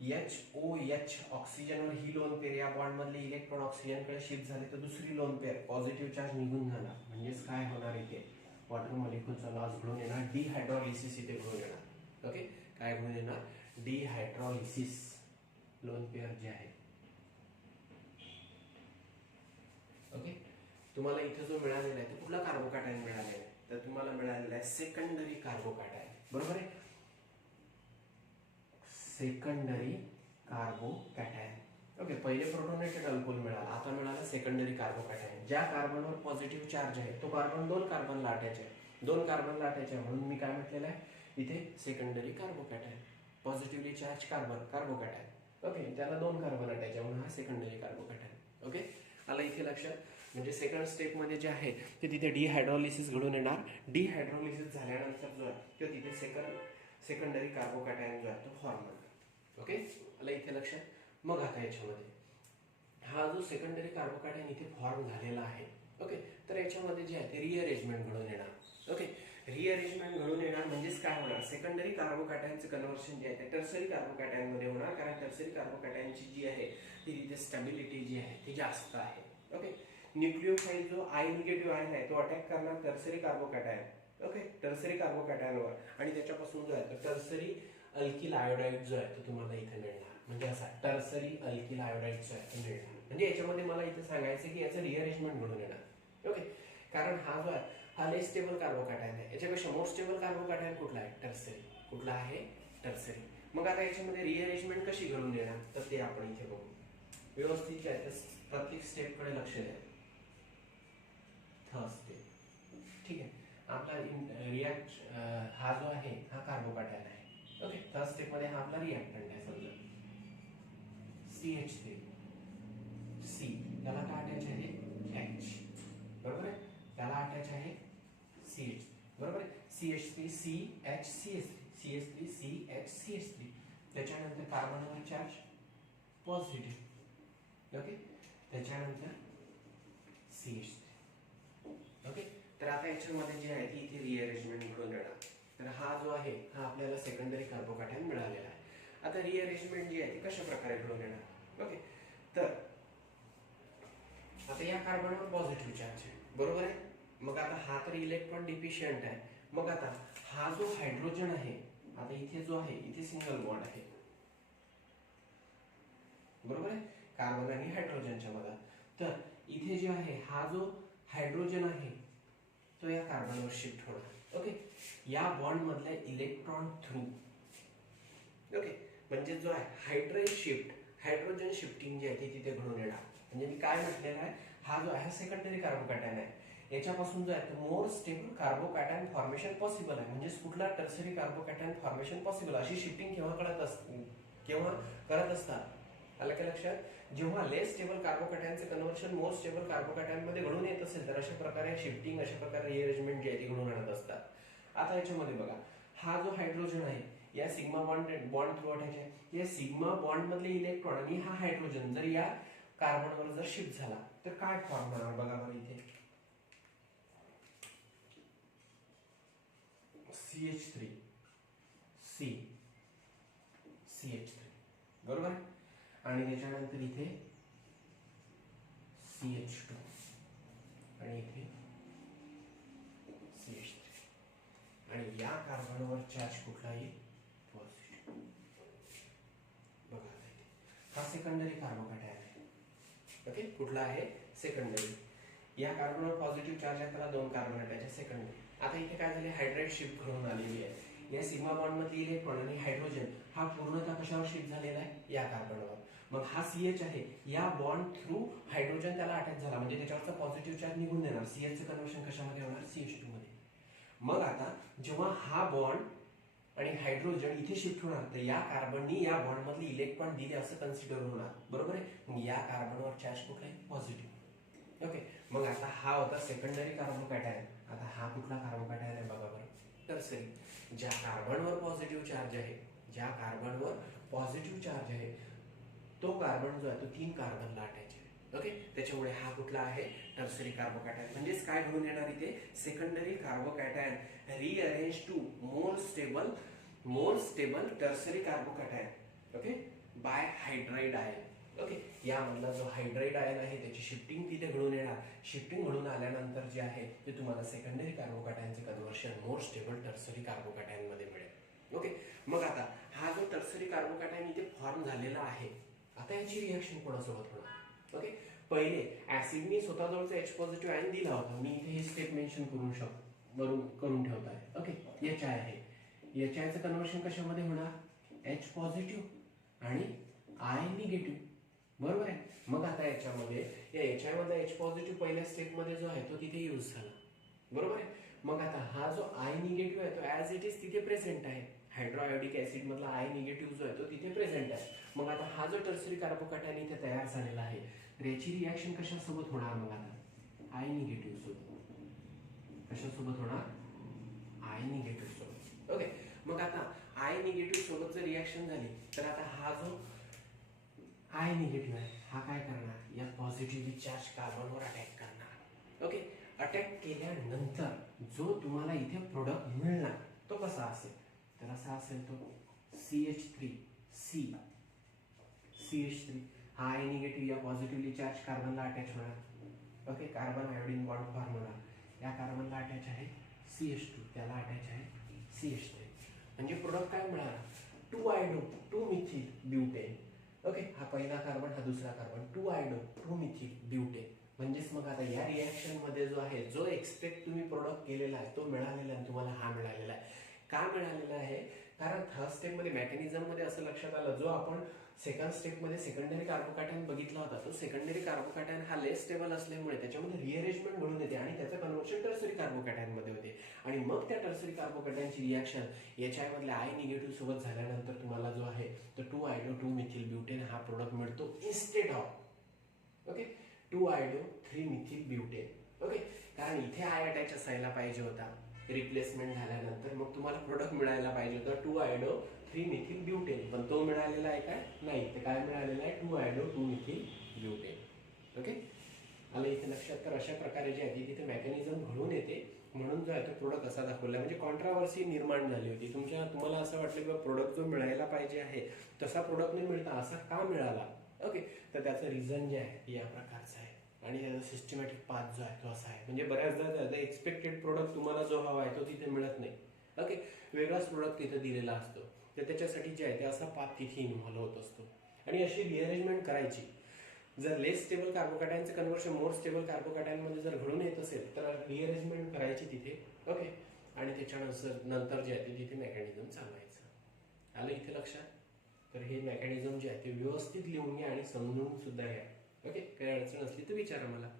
HOH ऑक्सिजनवर ही लोन पेअर, या बॉन्ड मधले इलेक्ट्रॉन ऑक्सिजनकडे शिफ्ट झाले तर दुसरी लोन पेअर पॉझिटिव्ह चार्ज निघून जाणार, म्हणजेच काय होणार, इथे वॉटर मॉलिक्यूलचा लॉस घडून येणार, डिहायड्रॉलिसिस इथे घडून येणार. ओके, काय घडून येणार, डिहायड्रॉलिसिस. लोन पेअर जे आहे. ओके, तुम्हाला इथे जो मिळालेला आहे तो कुठला कार्बोकॅटायन मिळालेला आहे, तर तुम्हाला मिळालेला आहे सेकंडरी कार्बोकॅटायन. बरोबर आहे, सेकंडरी कार्बोकॅटायन. ओके, पहिले प्रोटोनेटेड अल्कोहोल मिळाला, आता मिळाला सेकंडरी कार्बोकॅटायन. ज्या कार्बनवर पॉझिटिव्ह चार्ज आहे तो कार्बन 2 कार्बनला अटॅच आहे, 2 कार्बनला अटॅच आहे, म्हणून मी काय म्हटलेलं आहे इथे secondary carbocation. Positively charge carbocation. Okay, त्याला 2 कार्बन अटॅच आहे म्हणून हा सेकंडरी कार्बोकॅटायन. ओके, आला इथे लक्षात. म्हणजे सेकंड स्टेपमध्ये जे आहे ते तिथे डिहायड्रोलिसिस घडून येणार. डिहायड्रोलिसिस झाल्यानंतर जो आहे तो तिथे सेकंडरी कार्बोकॅटायन जो आहे तो फॉर्म होणार. ओके, आला इथे लक्षात. मग आता याच्यामध्ये हा जो सेकंडरी कार्बोकॅटायन इथे फॉर्म झालेला आहे, ओके, तर याच्यामध्ये जे आहे ते रिअरेंजमेंट घडून येणार. ओके, रिअरेंजमेंट घडून येणार म्हणजेच काय होणार, सेकंडरी कार्बोकॅटायनचं कन्व्हर्शन जे आहे ते टर्सरी कार्बोकॅटायन मध्ये होणार, कारण टर्सरी कार्बोकॅटायनची जी आहे ती तिथे स्टॅबिलिटी जी आहे ती जास्त आहे. ओके, न्यूक्लियोफाइल जो आय निगेटिव्ह आयन आहे तो अटॅक करणार टर्सरी कार्बोकॅटायन. ओके, टर्सरी कार्बोकॅटायनवर, आणि त्याच्यापासून जो आहे टर्सरी अल्किल आयोडाइड जो आहे तो तुम्हाला इथे मिळणार. म्हणजे असा टर्सरी अल्किल आयोडाइड जो आहे तो मिळणार. म्हणजे याच्यामध्ये मला इथे सांगायचं की याचं रिअरेंजमेंट घडून येणार. ओके, कारण हा जो आहे हा लेस स्टेबल कार्बोकॅटायन आहे. याच्यापेक्षा मोर स्टेबल कार्बोकॅटायन कुठला आहे, टर्सरी. कुठला आहे, टर्सरी. मग आता याच्यामध्ये रिअरेंजमेंट कशी घडून येणार तर ते आपण इथे बघू. व्यवस्थित आहे तर प्रत्येक स्टेपकडे लक्ष द्या. थर्ड स्टेप, ठीक आहे. आपला हा जो आहे हा कार्बोकॅटायन आहे. ओके, थर्ड स्टेप मध्ये हा आपला रिएक्टंट आहे. समजा CH3, C, त्याला काय अटॅच आहे, H, बरोबर आहे. त्याला अटॅच आहे CH, बरोबर आहे. CH3 CH CH3, CH3 CH CH3. त्याच्यानंतर कार्बनवर चार्ज पॉझिटिव्ह. ओके, त्याच्यानंतर CH3. ओके, तर आता याच्यामध्ये जे आहे ती इथे रिअरेंजमेंट घडून येणार. तर हा जो आहे हा आपल्याला सेकंडरी कार्बोकॅटायन मिळालेला आहे. आता रिअरेंजमेंट जी आहे ती कशा प्रकारे घडून येणार. ओके, तर आता या कार्बनवर पॉझिटिव्ह चार्ज आहे, बरोबर आहे. मग आता हा तर इलेक्ट्रॉन डिफिशियंट आहे. मग आता हा जो हायड्रोजन आहे, आता इथे जो आहे इथे सिंगल बॉन्ड आहे, बरोबर आहे, कार्बन आणि हायड्रोजनच्या मध्ये. तर इथे जे आहे हा जो हायड्रोजन आहे तो या कार्बनवर शिफ्ट होणार. ओके, या बॉन्ड मधल्या इलेक्ट्रॉन थ्रू. ओके, म्हणजे जो आहे हायड्रोजन शिफ्टिंग जी आहे ती तिथे घडून येणार. म्हणजे मी काय म्हटलेलं आहे, हा जो आहे सेकंडरी कार्बोकॅटायन आहे, याच्यापासून जो आहे more stable carbocation formation possible आहे. म्हणजे कुठला टर्सरी कार्बोकॅटायन फॉर्मेशन पॉसिबल. अशी शिफ्टिंग केव्हा करत असतात, आलं का लक्षात, जेव्हा लेस स्टेबल कार्बोकॅटायनचं कन्व्हर्शन मोर स्टेबल कार्बोकॅटायन मध्ये घडून येत असेल तर अशा प्रकारे शिफ्टिंग, अशा प्रकारे रिअरेंजमेंट जी आहे ती घडून आणत असतात. आता याच्यामध्ये बघा, हा जो हायड्रोजन आहे या सिग्मा बॉन्ड थ्रू अटॅच आहे. या सिग्मा बॉन्ड मधले इलेक्ट्रॉन आणि हा हायड्रोजन जर या कार्बनवर जर शिफ्ट झाला तर काय फॉर्म होणार बघा बरं इथे, CH3 C CH3, बरोबर. आणि त्याच्यानंतर इथे CH2 आणि इथे CH3, आणि या कार्बनवर चार्ज कुठला येईल, पॉझिटिव्ह. बघा हा सेकंडरी कार्बोकॅटायन आहे. ओके, कुठला आहे, सेकंडरी. या कार्बनवर पॉझिटिव्ह चार्ज आहे, त्याला 2 कार्बन अटॅच आहे, सेकंडरी. आता इथे काय झाले, हायड्राइड शिफ्ट घडून आलेली आहे. या सिग्मा बॉन्ड मधली इलेक्ट्रॉन आणि हायड्रोजन हा पूर्णतः कशावर शिफ्ट झालेला आहे, या कार्बनवर. मग हा CH आहे, या बॉन्ड थ्रू हायड्रोजन त्याला अटॅच झाला म्हणजे त्याच्यावरचा पॉझिटिव्ह चार्ज निघून देणार. CH चं कन्व्हर्शन कशामध्ये होणार, CH2 मध्ये. मग आता जेव्हा हा बॉन्ड आणि हायड्रोजन इथे शिफ्ट होणार तर या कार्बननी या बॉन्ड मधली इलेक्ट्रॉन दिले असं कन्सिडर होणार, बरोबर आहे. मग या कार्बनवर चार्ज कुठला आहे, पॉझिटिव्ह. ओके, मग आता हा होता सेकंडरी कार्बोकॅटायन. आता हा कुठला कार्बोकॅटायन आहे बघा बरं, टर्सरी. ज्या कार्बनवर पॉझिटिव्ह चार्ज आहे, ज्या कार्बनवर पॉझिटिव्ह चार्ज आहे तो कार्बन जो आहे तो 3 कार्बनला अटॅच आहे. ओके, त्याच्यामुळे हा कुठला आहे, टर्सरी कार्बोकॅटायन. म्हणजेच काय घडून येणार इथे, secondary carbocation rearrange to more stable tertiary carbocation. Okay, by hydride ion. Okay, यामधला जो हायड्राइड आयन आहे त्याची शिफ्टिंग तिथे घडून येणार. शिफ्टिंग घडून आल्यानंतर जे आहे ते तुम्हाला सेकंडरी कार्बोकॅटायनचे conversion more stable tertiary carbocation मध्ये मिळेल. ओके, मग आता हा जो टर्सरी कार्बोकॅटायन इथे फॉर्म झालेला आहे, आता याची रिएक्शन कोणासोबत होणार. ओके, पहिले ऍसिडनी स्वतःजवळचा H पॉझिटिव्ह आयन दिला होता. मी इथे हे स्टेप मेन्शन करून ठेवत आहे. ओके, HI आहे. HI चं कन्व्हर्शन कशामध्ये होणार, H पॉझिटिव्ह आणि I निगेटिव्ह. बरोबर आहे. मग आता याच्यामध्ये या HI H पॉझिटिव्ह पहिल्या स्टेपमध्ये जो आहे तो तिथे यूज झाला. बरोबर आहे. मग आता हा जो I निगेटिव्ह आहे तो ऍज इट इज तिथे प्रेझेंट आहे. हायड्रोआयोडिक ऍसिड मधला I निगेटिव्ह जो आहे तो तिथे प्रेझेंट आहे. मग आता हा जो टर्सरी कार्बोकॅटायन इथे तयार झालेला आहे तर याची रिॲक्शन कशासोबत होणार? मग आता I निगेटिव्ह सोबत. कशासोबत होणार? I निगेटिव्ह सोबत. ओके. मग आता I निगेटिव्ह सोबत जर रिॲक्शन झाली तर आता हा जो I निगेटिव्ह आहे हा काय करणार? या पॉझिटिव्हली चार्ज कार्बनवर अटॅक करणार. ओके. अटॅक केल्यानंतर जो तुम्हाला इथे प्रोडक्ट मिळणार तो कसा असेल? तर असा असेल तो CH3 हा I निगेटिव्ह या पॉझिटिव्हली चार्ज कार्बनला अटॅच होणार. Okay. Carbon iodine bond form होणार. या कार्बनला अटॅच आहे CH2, त्याला अटॅच आहे CH3. म्हणजे प्रोडक्ट काय मिळाला? 2 मिथिल ब्युटेन. ओके. हा पहिला कार्बन हा दुसरा कार्बन 2 मिथिल ब्युटेन. म्हणजेच मग आता या रिॲक्शन मध्ये जो आहे जो एक्सपेक्ट तुम्ही प्रोडक्ट केलेला आहे तो मिळालेला आहे. तुम्हाला हा मिळालेला आहे. का मिळालेला आहे? कारण थर्ड स्टेप मध्ये मेकॅनिझम मध्ये असं लक्षात आलं जो आपण सेकंड स्टेप मध्ये सेकंडरी कार्बोकॅटायन बघितला होता तो सेकंडरी कार्बोकॅटायन हा लेस स्टेबल असल्यामुळे त्याच्यामध्ये रिअरेंजमेंट घडून येते आणि त्याचं कन्व्हर्शन टर्सरी कार्बोकॅटायन मध्ये होते आणि मग त्या टर्सरी कार्बोकॅटायनची रिॲक्शन HI मधल्या I निगेटिव्ह सोबत झाल्यानंतर तुम्हाला जो आहे तो 2 मिथिल ब्युटेन हा प्रोडक्ट मिळतो instead of okay 3 methyl butane. Okay. कारण इथे I अटॅच असायला पाहिजे होता रिप्लेसमेंट झाल्यानंतर मग तुम्हाला प्रोडक्ट मिळायला पाहिजे होता 3 मिथिल ब्युटेन पण तो मिळालेला आहे काय? नाही. ते काय मिळालेला आहे 2 मिथिल ब्युटेन. ओके. आलं इथे लक्षात. तर अशा प्रकारे जे आहे तिथे मेकॅनिझम घडून येते म्हणून जो आहे तो प्रोडक्ट असा दाखवला. म्हणजे कॉन्ट्रावर्सी निर्माण झाली होती. तुम्हाला असं वाटलं की प्रोडक्ट जो मिळायला पाहिजे आहे तसा प्रोडक्ट नाही मिळता असा का मिळाला? ओके. तर त्याचं रिझन जे आहे या प्रकारचं आहे आणि त्याचा सिस्टमॅटिक पाथ जो आहे तो असा आहे. म्हणजे बऱ्याचदा एक्सपेक्टेड प्रोडक्ट तुम्हाला जो हवा आहे तो तिथे मिळत नाही. ओके. वेगळाच प्रोडक्ट तिथे दिलेला असतो तर त्याच्यासाठी जे आहे ते असा पाथ तिथे इन्व्हॉल्व होत असतो आणि अशी रिअरेंजमेंट करायची. जर लेस स्टेबल कार्बोकॅटायनचं कन्व्हर्शन मोर स्टेबल कार्बोकॅटायनमध्ये जर घडून येत असेल तर रिअरेंजमेंट करायची तिथे. ओके. आणि त्याच्यानंतर जे आहे ते तिथे मेकॅनिझम चालवायचं. आलं इथे लक्षात. तर हे मेकॅनिझम जे आहे ते व्यवस्थित लिहून घ्या आणि समजून सुद्धा घ्या. ओके. काही अडचण असली तर विचारा मला.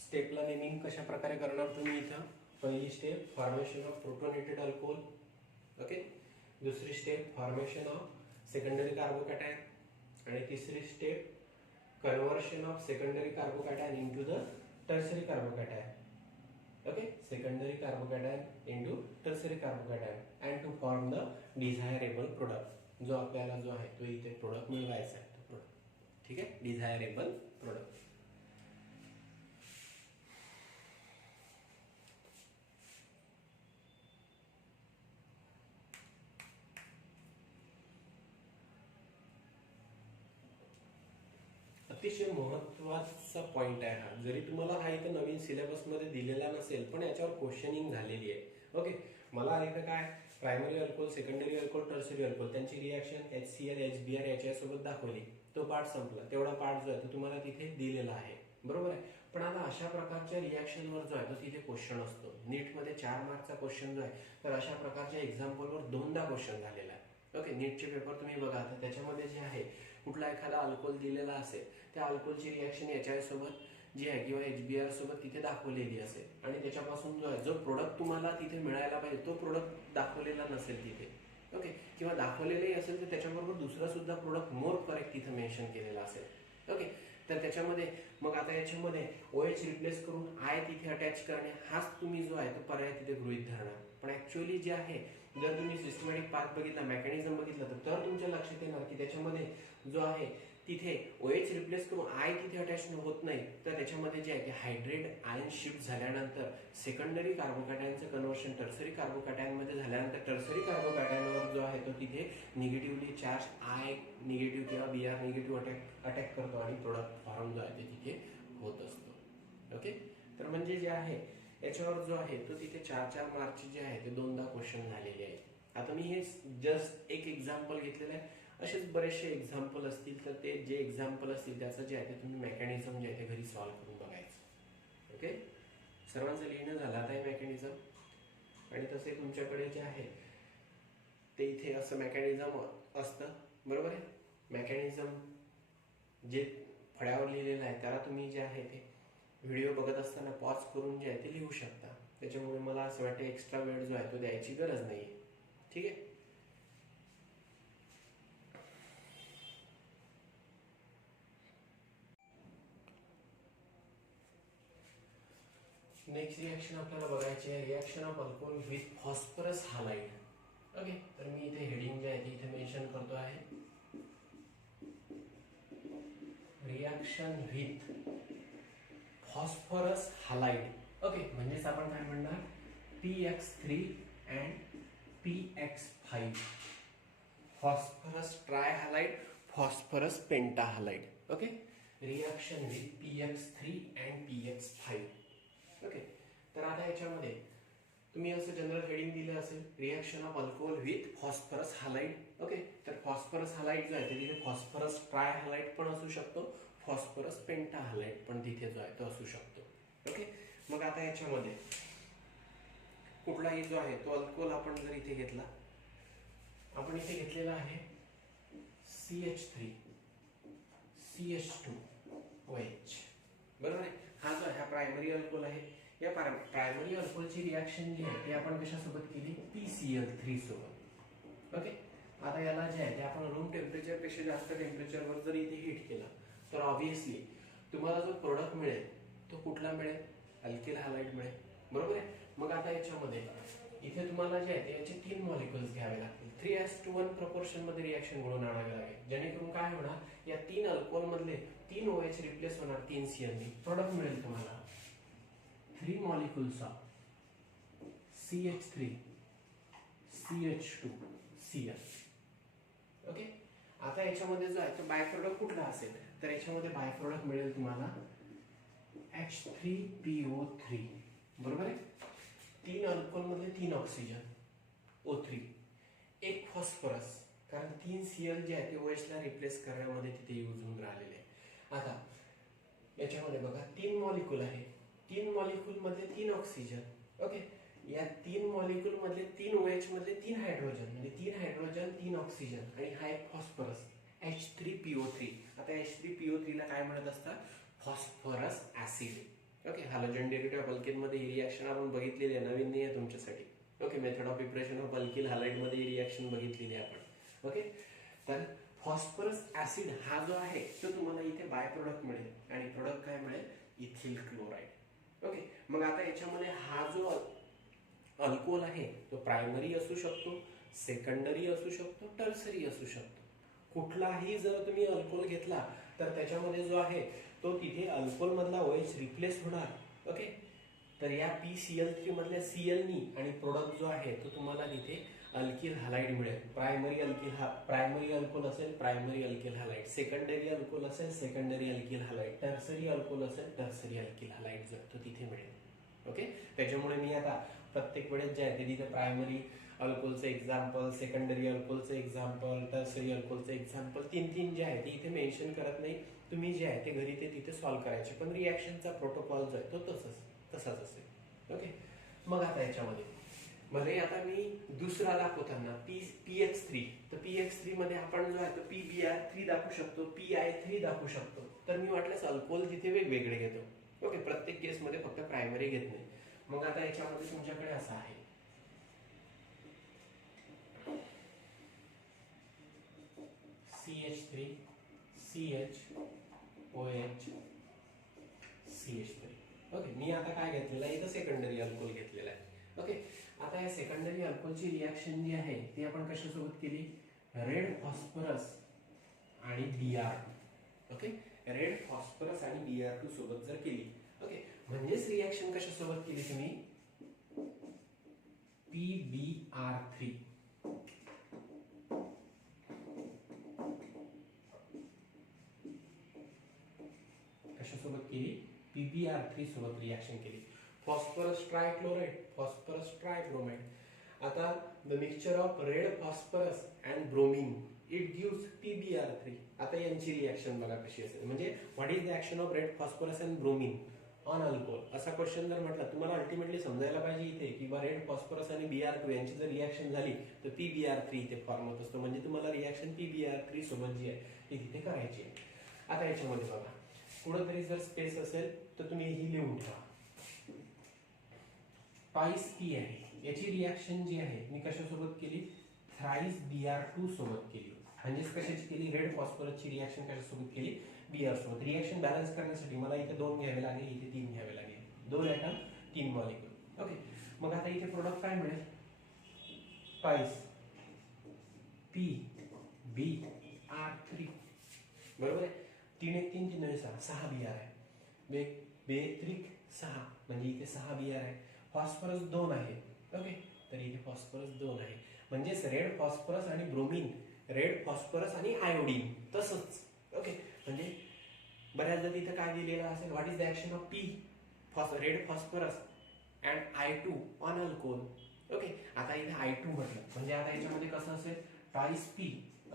स्टेपला नेमिंग कशा प्रकारे करणार तुम्ही इथं? पहिली step formation of protonated alcohol. Okay. दुसरी step formation of secondary carbocation आणि तिसरी step conversion of secondary carbocation into the tertiary carbocation. Okay. Secondary carbocation into tertiary carbocation and to form the desirable product. जो आपल्याला जो आहे तो इथे product मिळवायचा आहे तो प्रोडक्ट. ठीक आहे. Desirable product. अतिशय महत्वाचा पॉइंट आहे हा. जरी तुम्हाला हा इथं नवीन सिलेबसमध्ये दिलेला नसेल पण याच्यावर क्वेश्चनिंग झालेली आहे. ओके. मला इथं काय primary alcohol secondary alcohol tertiary alcohol त्यांची रिॲक्शन HCl HBr याच्यासोबत दाखवली. तो पार्ट संपला. तेवढा पार्ट जो आहे तो तुम्हाला तिथे दिलेला आहे. बरोबर आहे. पण आता अशा प्रकारच्या रिॲक्शनवर जो आहे तो तिथे क्वेश्चन असतो. नीटमध्ये 4 मार्कचा क्वेश्चन जो आहे तर अशा प्रकारच्या एक्झाम्पलवर 2दा क्वेश्चन झालेला आहे. ओके. नीटचे पेपर तुम्ही बघा तर त्याच्यामध्ये जे आहे कुठला एखादा अल्कोहोल दिलेला असेल त्या अल्कोहोलची रिॲक्शन HI सोबत जी आहे किंवा HBr सोबत तिथे दाखवलेली असेल आणि त्याच्यापासून जो आहे जो प्रोडक्ट तुम्हाला तिथे मिळायला पाहिजे तो प्रोडक्ट दाखवलेला नसेल तिथे. ओके. किंवा दाखवलेलंही असेल तर त्याच्याबरोबर दुसरा सुद्धा प्रोडक्ट मोर करेक्ट तिथे मेन्शन केलेला असेल. ओके. तर त्याच्यामध्ये मग आता याच्यामध्ये OH रिप्लेस करून I तिथे अटॅच करणे हाच तुम्ही जो आहे तो पर्याय तिथे गृहीत धरणार. पण ऍक्च्युअली जे आहे जर तुम्ही सिस्टमॅटिक पाथ बघितला मेकॅनिझम बघितलं तर तुमच्या लक्षात येणार की त्याच्यामध्ये जो आहे तिथे OH रिप्लेस करून आय तिथे अटॅच होत नाही, तर त्याच्यामध्ये जे आहे ते हायड्रेट आयन शिफ्ट झाल्यानंतर सेकंडरी कार्बोकॅटायनचं कन्व्हर्शन टर्सरी कार्बोकॅटायनमध्ये झाल्यानंतर टर्सरी कार्बोकॅटायनवर जो आहे तो तिथे निगेटिव्हली चार्ज आय निगेटिव्ह किंवा Br निगेटिव्ह अटॅक करतो आणि प्रोडक्ट फॉर्म जो आहे ते तिथे होत असतो. ओके, तर म्हणजे जे आहे याच्यावर जो आहे तो तिथे 4 मार्कचे जे आहे ते 2दा क्वेश्चन झालेले आहेत. आता मी हे जस्ट एक एक्झाम्पल घेतलेलं आहे, असेच बरेचसे एक्झाम्पल असतील, तर ते जे एक्झाम्पल असतील त्याचं जे आहे ते तुम्ही मेकॅनिझम जे आहे ते घरी सॉल्व्ह करून बघायचं. ओके, सर्वांचं लिहिणं झालं आता हे मेकॅनिझम, आणि तसे तुमच्याकडे जे आहे ते इथे असं मेकॅनिझम असतं, बरोबर आहे. मेकॅनिझम जे फळ्यावर लिहिलेलं आहे त्याला तुम्ही जे आहे ते व्हिडिओ बघत असताना पॉज करून जे आहे ते लिहू शकता. त्याच्यामुळे मला असं वाटतं एक्स्ट्रा वेळ जो आहे तो द्यायची गरज नाही. ठीक आहे. नेक्स्ट रिएक्शन आपल्याला बघायची आहे, reaction of alcohol with phosphorus halide. Okay, तर मी इथे हेडिंग जे आहे ते इथे मेन्शन करतो आहे, reaction with phosphorus halide. Okay, म्हणजेच आपण काय म्हणणार, PX3 and PX5, phosphorus tri halide, phosphorus penta halide. Okay, reaction with PX3 and PX5. Okay, तर आता याच्यामध्ये तुम्ही असं जनरल हेडिंग दिलं असेल, reaction of alcohol with phosphorus halide. Okay, तर फॉस्फरस हालाइड जो आहे तिथे फॉस्फरस ट्राय हालाइड पण असू शकतो, फॉस्फरस पेंटा हालाइड पण तिथे जो आहे तो असू शकतो. ओके, मग आता याच्यामध्ये कुठलाही जो आहे तो अल्कोहोल आपण जर इथे घेतला, आपण इथे घेतलेला आहे CH3 CH2 OH, बरोबर आहे. हा जो आहे प्रायमरी अल्कोहोल आहे. या प्रायमरी अल्कोहोलची रिएक्शन जी आहे ती आपण कशासोबत केली, PCl3 सोबत. ओके, आता याला जे आहे ते आपण रूम टेम्परेचर पेक्षा जास्त टेम्परेचरवर जर इथे हीट केला तर ऑब्व्हियसली तुम्हाला जो प्रोडक्ट मिळेल तो कुठला मिळेल, अल्किल हालाइड मिळेल, बरोबर आहे. मग आता याच्यामध्ये इथे तुम्हाला जे आहे ते याचे 3 मॉलिक्युल्स घ्यावे लागतील, 3:1 प्रपोर्शन मध्ये रिएक्शन घडवून आणावे लागेल, जेणेकरून काय होणार, या 3 अल्कोहोल मधले 3 OH रिप्लेस होणार 3 Cl नी, प्रोडक्ट मिळेल तुम्हाला 3 molecules of CH3 CH2 Cl. Okay, आता याच्यामध्ये जो आहे तो बाय प्रोडक्ट कुठला असेल, तर याच्यामध्ये बाय प्रोडक्ट मिळेल तुम्हाला H3PO3, बरोबर आहे. 3 अल्कोहोल मधले 3 ऑक्सिजन O3, 1 फॉस्फरस, कारण 3 Cl जे आहे ते OH ला रिप्लेस करण्यामध्ये तिथे यूज होऊन राहिलेले आहे. आता याच्यामध्ये बघा 3 मॉलिक्यूल आहे, 3 मॉलिक्यूल मधले 3 ऑक्सिजन. ओके, या 3 मॉलिक्यूल मधले 3 OH मधले 3 हायड्रोजन, म्हणजे 3 हायड्रोजन 3 ऑक्सिजन आणि हा एक फॉस्फरस H3PO3. आता H3PO3 ला काय म्हणत असतात, phosphorus acid. Okay, halogen derivative of alkane मध्ये ही रिएक्शन आपण बघितलेली आहे, नवीन नाही आहे तुमच्यासाठी. Okay, method of preparation of alkyl halide मध्ये ही रिएक्शन बघितलेली आहे आपण. ओके, तर फॉस्फरस ऍसिड हा जो आहे तो तुम्हाला इथे बाय प्रोडक्ट मिळेल आणि प्रोडक्ट काय मिळेल, इथिल क्लोराइड. ओके, मग आता याच्यामध्ये हा जो अल्कोहोल आहे तो प्रायमरी असू शकतो, सेकंडरी असू शकतो, टर्सरी असू शकतो. कुठलाही जर तुम्ही अल्कोहोल घेतला तर त्याच्यामध्ये जो आहे तो तिथे अल्कोहोल मधला OH रिप्लेस होणार. ओके, तर या PCl3 मधल्या Cl नी आणि प्रोडक्ट जो आहे तो तुम्हाला तिथे अल्किल हालाइड मिळेल. प्रायमरी अल्कोहोल असेल primary alkyl halide, secondary alcohol असेल secondary alkyl halide, tertiary alcohol असेल टर्सरी अल्किल हालाइड जो तो तिथे मिळेल. ओके, त्याच्यामुळे मी आता प्रत्येक वेळेस जे आहे ते तिथे प्रायमरी अल्कोहोलचं एक्झाम्पल, सेकंडरी अल्कोहोलचं एक्झाम्पल, टर्सरी अल्कोहोलचं एक्झाम्पल 3 जे आहे ते इथे मेन्शन करत नाही. तुम्ही जे आहे ते घरी ते तिथे सॉल्व्ह करायचे, पण रिएक्शनचा प्रोटोकॉल जो आहे तो तसाच असेल. ओके, मग आता याच्यामध्ये भले आता मी दुसरा दाखवताना PX3, तर PX3 मध्ये आपण जो आहे तो PBr3 दाखवू शकतो, PI3 दाखवू शकतो. तर मी वाटल्यास अल्कोहोल तिथे वेगवेगळे घेतो. ओके, प्रत्येक केसमध्ये फक्त प्रायमरी घेत नाही. मग आता याच्यामध्ये तुमच्याकडे असं आहे, CH3 CH OH CH3. Okay, मी आता काय घेतलेलं आहे, इथं सेकंडरी अल्कोहोल घेतलेला आहे. ओके, आता या सेकंडरी अल्कोहोलची रिएक्शन जी आहे ती आपण कशासोबत केली, रेड फॉस्फरस आणि Br ओके, रेड फॉस्फरस आणि Br2 सोबत जर केली, ओके, म्हणजेच रिएक्शन कशा सोबत केली तुम्ही, PbR3 कशासोबत केली, PbR3 सोबत रिएक्शन केली. Phosphorus trichloride, phosphorus tribromide. आता the mixture of red phosphorus and bromine it gives PbR3. आता यांची रिएक्शन बघा कशी असेल, म्हणजे what is the action of red phosphorus and bromine on alcohol, असा क्वेश्चन जर म्हटला तुम्हाला अल्टिमेटली समजायला पाहिजे इथे की रेड फॉस्फरस आणि Br2 यांची जर रिएक्शन झाली तर PbR3 इथे फॉर्म होत असतो, म्हणजे तुम्हाला रिएक्शन PbR3 सोबत जी आहे ती तिथे करायची आहे. आता याच्यामध्ये बघा कुठेतरी जर स्पेस असेल तर तुम्ही ही लिहून ठेवा. ट्वाइस P आहे, याची रिएक्शन जी आहे मी कशासोबत केली, थ्राइस Br2 सोबत केली. म्हणजेच कशाची केली, रेड फॉस्फरसची रिएक्शन कशासोबत केली, Br सोबत. रिएक्शन बॅलन्स करण्यासाठी मला इथे 2 घ्यावे लागेल, इथे 3 घ्यावे लागेल. 2 ॲटम 3 मॉलिक्यूल. ओके, मग आता इथे प्रोडक्ट काय मिळेल, ट्वाइस PbR3 बरोबर आहे. 3 1 3 3 6 Br आहे. बेत्रिक 6 म्हणजे इथे 6 Br आहे. फॉस्फरस 2 आहे. ओके, तर इथे फॉस्फरस 2 आहे. म्हणजेच रेड फॉस्फरस आणि ब्रोमीन, रेड फॉस्फरस आणि आयोडीन तसंच. ओके, म्हणजे बऱ्याचदा तिथे काय दिलेलं असेल, what is the action of red phosphorus and I2 on alcohol. Okay, आता इथे I2 म्हटलं म्हणजे आता याच्यामध्ये कसं असेल, twice P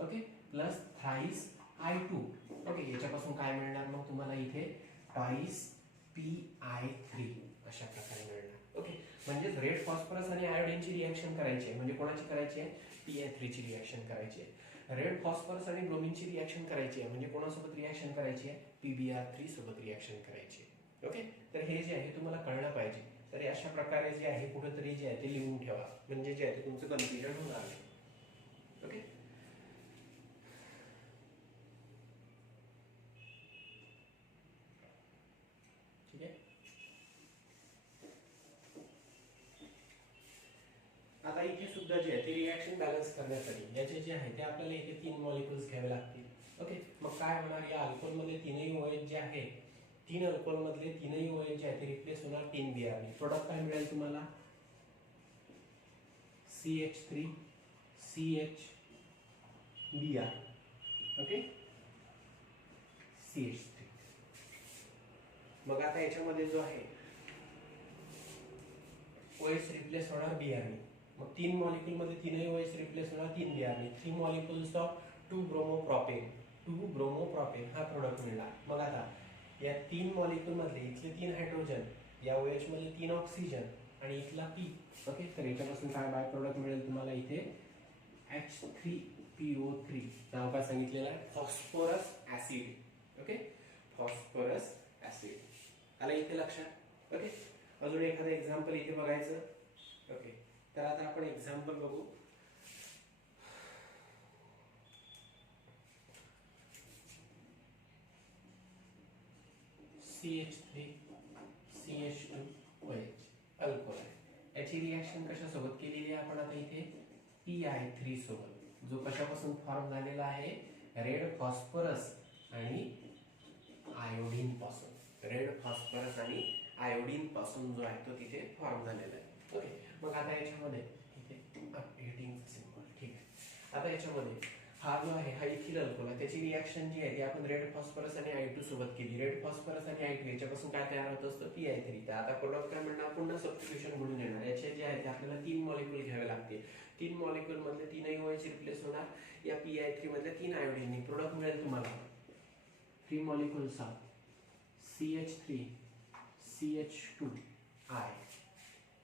okay plus thrice I2. Okay, याच्यापासून काय मिळणार मग तुम्हाला इथे, ट्वाइस PI3 अशा प्रकारे मिळणार. ओके, म्हणजे रेड फॉस्फरस आणि आयोडीनची रिएक्शन करायची आहे, म्हणजे कोणाची करायची आहे, PI3 ची रिएक्शन करायची आहे. रेड फॉस्फरस आणि ब्रोमीनची रिएक्शन करायची आहे, म्हणजे कोणासोबत रिएक्शन करायची आहे, PbR3 सोबत रिएक्शन करायची आहे. ओके, तर हे जे आहे तुम्हाला कळलं पाहिजे. तर अशा प्रकारे जे आहे कुठेतरी जे आहे ते लिहून ठेवा, म्हणजे जे आहे ते तुमचं कन्फ्युजन होणार नाही. ओके, ठीक आहे. आता इथे सुद्धा जे आहे ते रिएक्शन बॅलन्स करण्यासाठी याचे जे आहे ते आपल्याला इथे 3 मॉलिक्युल्स घ्यावे लागतील. ओके, मग काय होणार, या अल्कोहोलमध्ये 3ही OH जे आहे, 3 अल्कोहोलमधले 3ही OH जे आहे ते रिप्लेस होणार 3 Br ने. प्रोडक्ट काय मिळेल तुम्हाला, CH3 CH Br. Okay, CH3. मग आता याच्यामध्ये जो आहे OH रिप्लेस होणार Br ने. मग 3 मॉलिक्यूल मध्ये 3ही OH रिप्लेस होणार 3 Br ने. 3 मॉलिक्यूल्स ऑफ 2 ब्रोमोप्रोपेन, 2 ब्रोमोप्रोपेन हा प्रोडक्ट मिळणार. मग आता या 3 मॉलिक्यूल मधले इथले 3 हायड्रोजन, या OH मध्ये 3 ऑक्सिजन आणि इथला P. ओके, तर याच्यापासून काय बाय प्रोडक्ट मिळेल तुम्हाला इथे, H3PO3. नाव काय सांगितलेलं आहे, phosphorus acid. Okay, phosphorus acid आला इथे लक्षात. ओके, अजून एखादं एक्झाम्पल इथे बघायचं. ओके, तर आता आपण एक्झाम्पल बघू. CH3 CH2OH अल्कोहोल आहे. याची रिएक्शन कशासोबत केलेली आहे आपण आता इथे, PI3 सोबत, जो कशापासून फॉर्म झालेला आहे, रेड फॉस्फरस आणि आयोडीन पासून. रेड फॉस्फरस आणि आयोडीन पासून जो आहे तो तिथे फॉर्म झालेला आहे. ओके, मग आता याच्यामध्ये इथे अपडेटिंग सिम्बॉल. ठीक आहे, आता याच्यामध्ये हा जो आहे हा इथिल अल्कोहोल आहे, त्याची रिएक्शन जी आहे ती आपण रेड फॉस्फरस आणि I2 सोबत केली. रेड फॉस्फरस आणि I2 याच्यापासून काय तयार होत असतं, PI3. तर आता प्रोडक्ट काय म्हणणार, पुन्हा सबस्टिट्यूशन म्हणून येणार. याचे जे आहे ते आपल्याला 3 मॉलिक्यूल घ्यावे लागतील. 3 मॉलिक्यूल मधले 3ही OH रिप्लेस होणार या PI3 मधल्या 3 आयोडीननी. प्रोडक्ट मिळेल तुम्हाला 3 molecules of CH3 CH2I,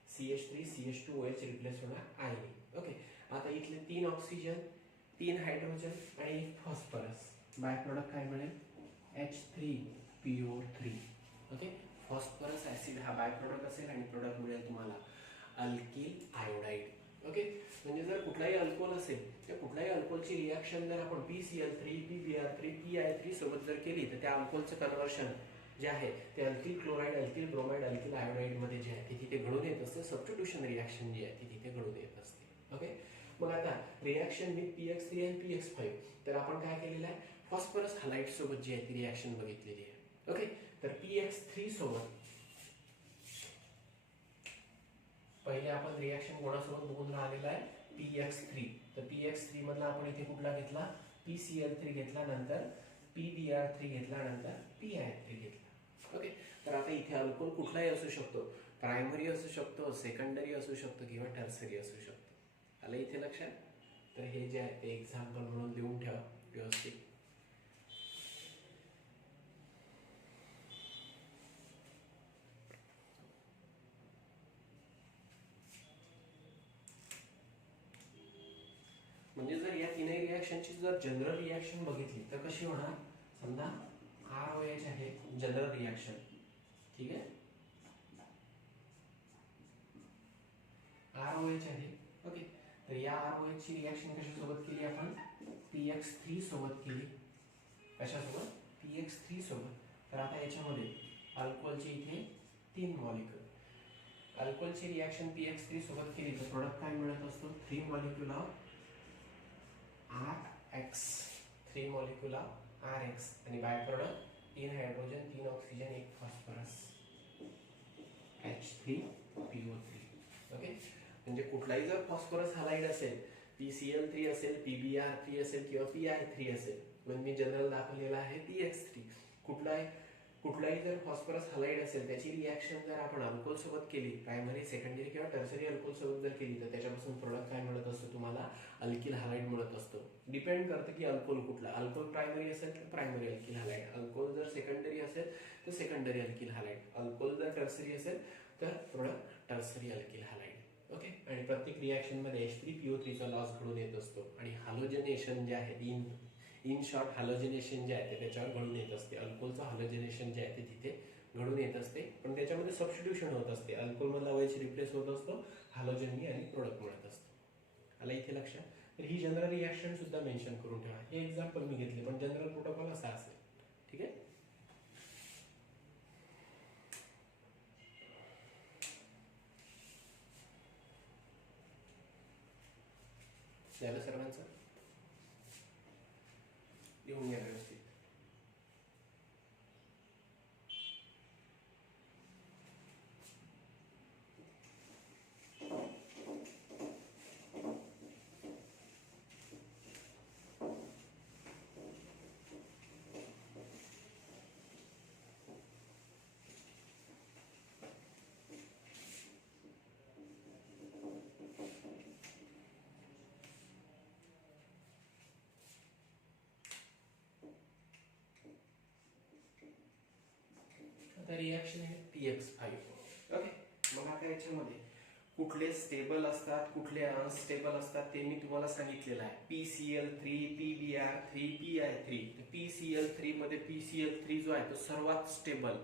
CH3 CH2OH replace होणार I. ओके, आता इथले 3 ऑक्सिजन, 3 हायड्रोजन आणि 1 फॉस्फरस. बाय प्रोडक्ट काय मिळेल, H3PO3. ओके, फॉस्फरस ऍसिड हा बाय प्रोडक्ट असेल आणि प्रोडक्ट मिळेल तुम्हाला अल्किल आयोडाइड. ओके, म्हणजे जर कुठलाही अल्कोहोल असेल त्या कुठल्याही अल्कोहोलची रिएक्शन जर आपण PCl3 PbR3 PI3 सोबत जर केली तर त्या अल्कोहोलचं कन्वर्शन जे आहे ते alkyl chloride, alkyl bromide, alkyl iodide मध्ये जे आहे ते तिथे घडून येत असते. सबस्टिट्यूशन रिएक्शन जी आहे ती तिथे घडून येत असते. ओके, मग आता रिएक्शन विथ PX3 आणि PX5. तर आपण काय केलेलं आहे, फॉस्फरस हलाइड सोबत जी आहे ती रिॲक्शन बघितलेली आहे. ओके, तर PX3 सोबत पहिले आपण रिॲक्शन कोणासोबत बघून राहिलेला आहे, PX3. तर PX3 मधला आपण इथे कुठला घेतला, PCl3 घेतला, नंतर PBr3 घेतला, नंतर PI3 घेतला. ओके, तर आता इथे अल्कोहोल कुठलाही असू शकतो, प्रायमरी असू शकतो, सेकंडरी असू शकतो किंवा टर्सरी असू शकतो. आलं इथे लक्षात. तर हे जे आहे ते एक्झाम्पल म्हणून लिहून ठेवा व्यवस्थित. म्हणजे जर या तीनही रिॲक्शनची जर जनरल रिॲक्शन बघितली तर कशी होणार, समजा ROH आहे जनरल रिॲक्शन, ठीक आहे, ROH आहे. ओके, तर या ROH ची रिॲक्शन कशासोबत केली आपण, PX3 सोबत केली. कशासोबत, PX3 सोबत. तर आता याच्यामध्ये अल्कोहोलचे इथे 3 मॉलिक्युल, अल्कोहोलची रिॲक्शन PX3 सोबत केली तर प्रोडक्ट काय मिळत असतो, 3 molecule of RX, 3 molecule of RX, आणि by product 3 hydrogen, 3 oxygen, 1 phosphorus, H3PO3. Okay, म्हणजे कुठलाही जर फॉस्फरस हलाइड असेल, PCl3 असेल, PBr3 असेल किंवा PI3 असेल, म्हणजे मी जनरल दाखवलेला आहे PX3, कुठलाही जर फॉस्फरस हलाइड असेल त्याची रिॲक्शन जर आपण अल्कोहोल सोबत केली, प्रायमरी, सेकंडरी किंवा टर्सरी अल्कोहोल सोबत जर केली, तर त्याच्यापासून प्रोडक्ट काय मिळत असतो तुम्हाला, अल्किल हलाइड मिळत असतो. डिपेंड करतं की अल्कोहोल कुठला, अल्कोहोल प्रायमरी असेल तर प्रायमरी अल्किल हलाइड, अल्कोहोल जर सेकंडरी असेल तर सेकंडरी अल्किल हलाइड, अल्कोहोल जर टर्सरी असेल तर product tertiary alkyl halide. Okay, आणि प्रत्येक रिॲक्शन मध्ये H3PO3 चा लॉस घडून येत असतो, आणि हॅलोजनेशन जे आहे, इन शॉर्ट हॅलोजनेशन जे आहे ते त्याच्यावर घडून येत असते. अल्कोहोलचं हॅलोजनेशन जे आहे ते तिथे घडून येत असते, पण त्याच्यामध्ये सबस्टिट्यूशन होत असते, अल्कोहोल मधला OH रिप्लेस होत असतो हॅलोजननी आणि प्रोडक्ट मिळत असतो. आला इथे लक्षात. तर ही जनरल रिॲक्शन सुद्धा मेन्शन करून ठेवा. हे एक्झाम्पल मी घेतले, पण जनरल प्रोटोकॉल असा असेल, ठीक आहे. झालं सर्वांचं, लिहून घ्या व्यवस्थित. आता रिॲक्शन आहे PX5. ओके, मग आता याच्यामध्ये कुठले स्टेबल असतात, कुठले अनस्टेबल असतात ते मी तुम्हाला सांगितलेलं आहे. PCl3, PBr3, PI3. PCl3 मध्ये PCl3 जो आहे तो सर्वात स्टेबल,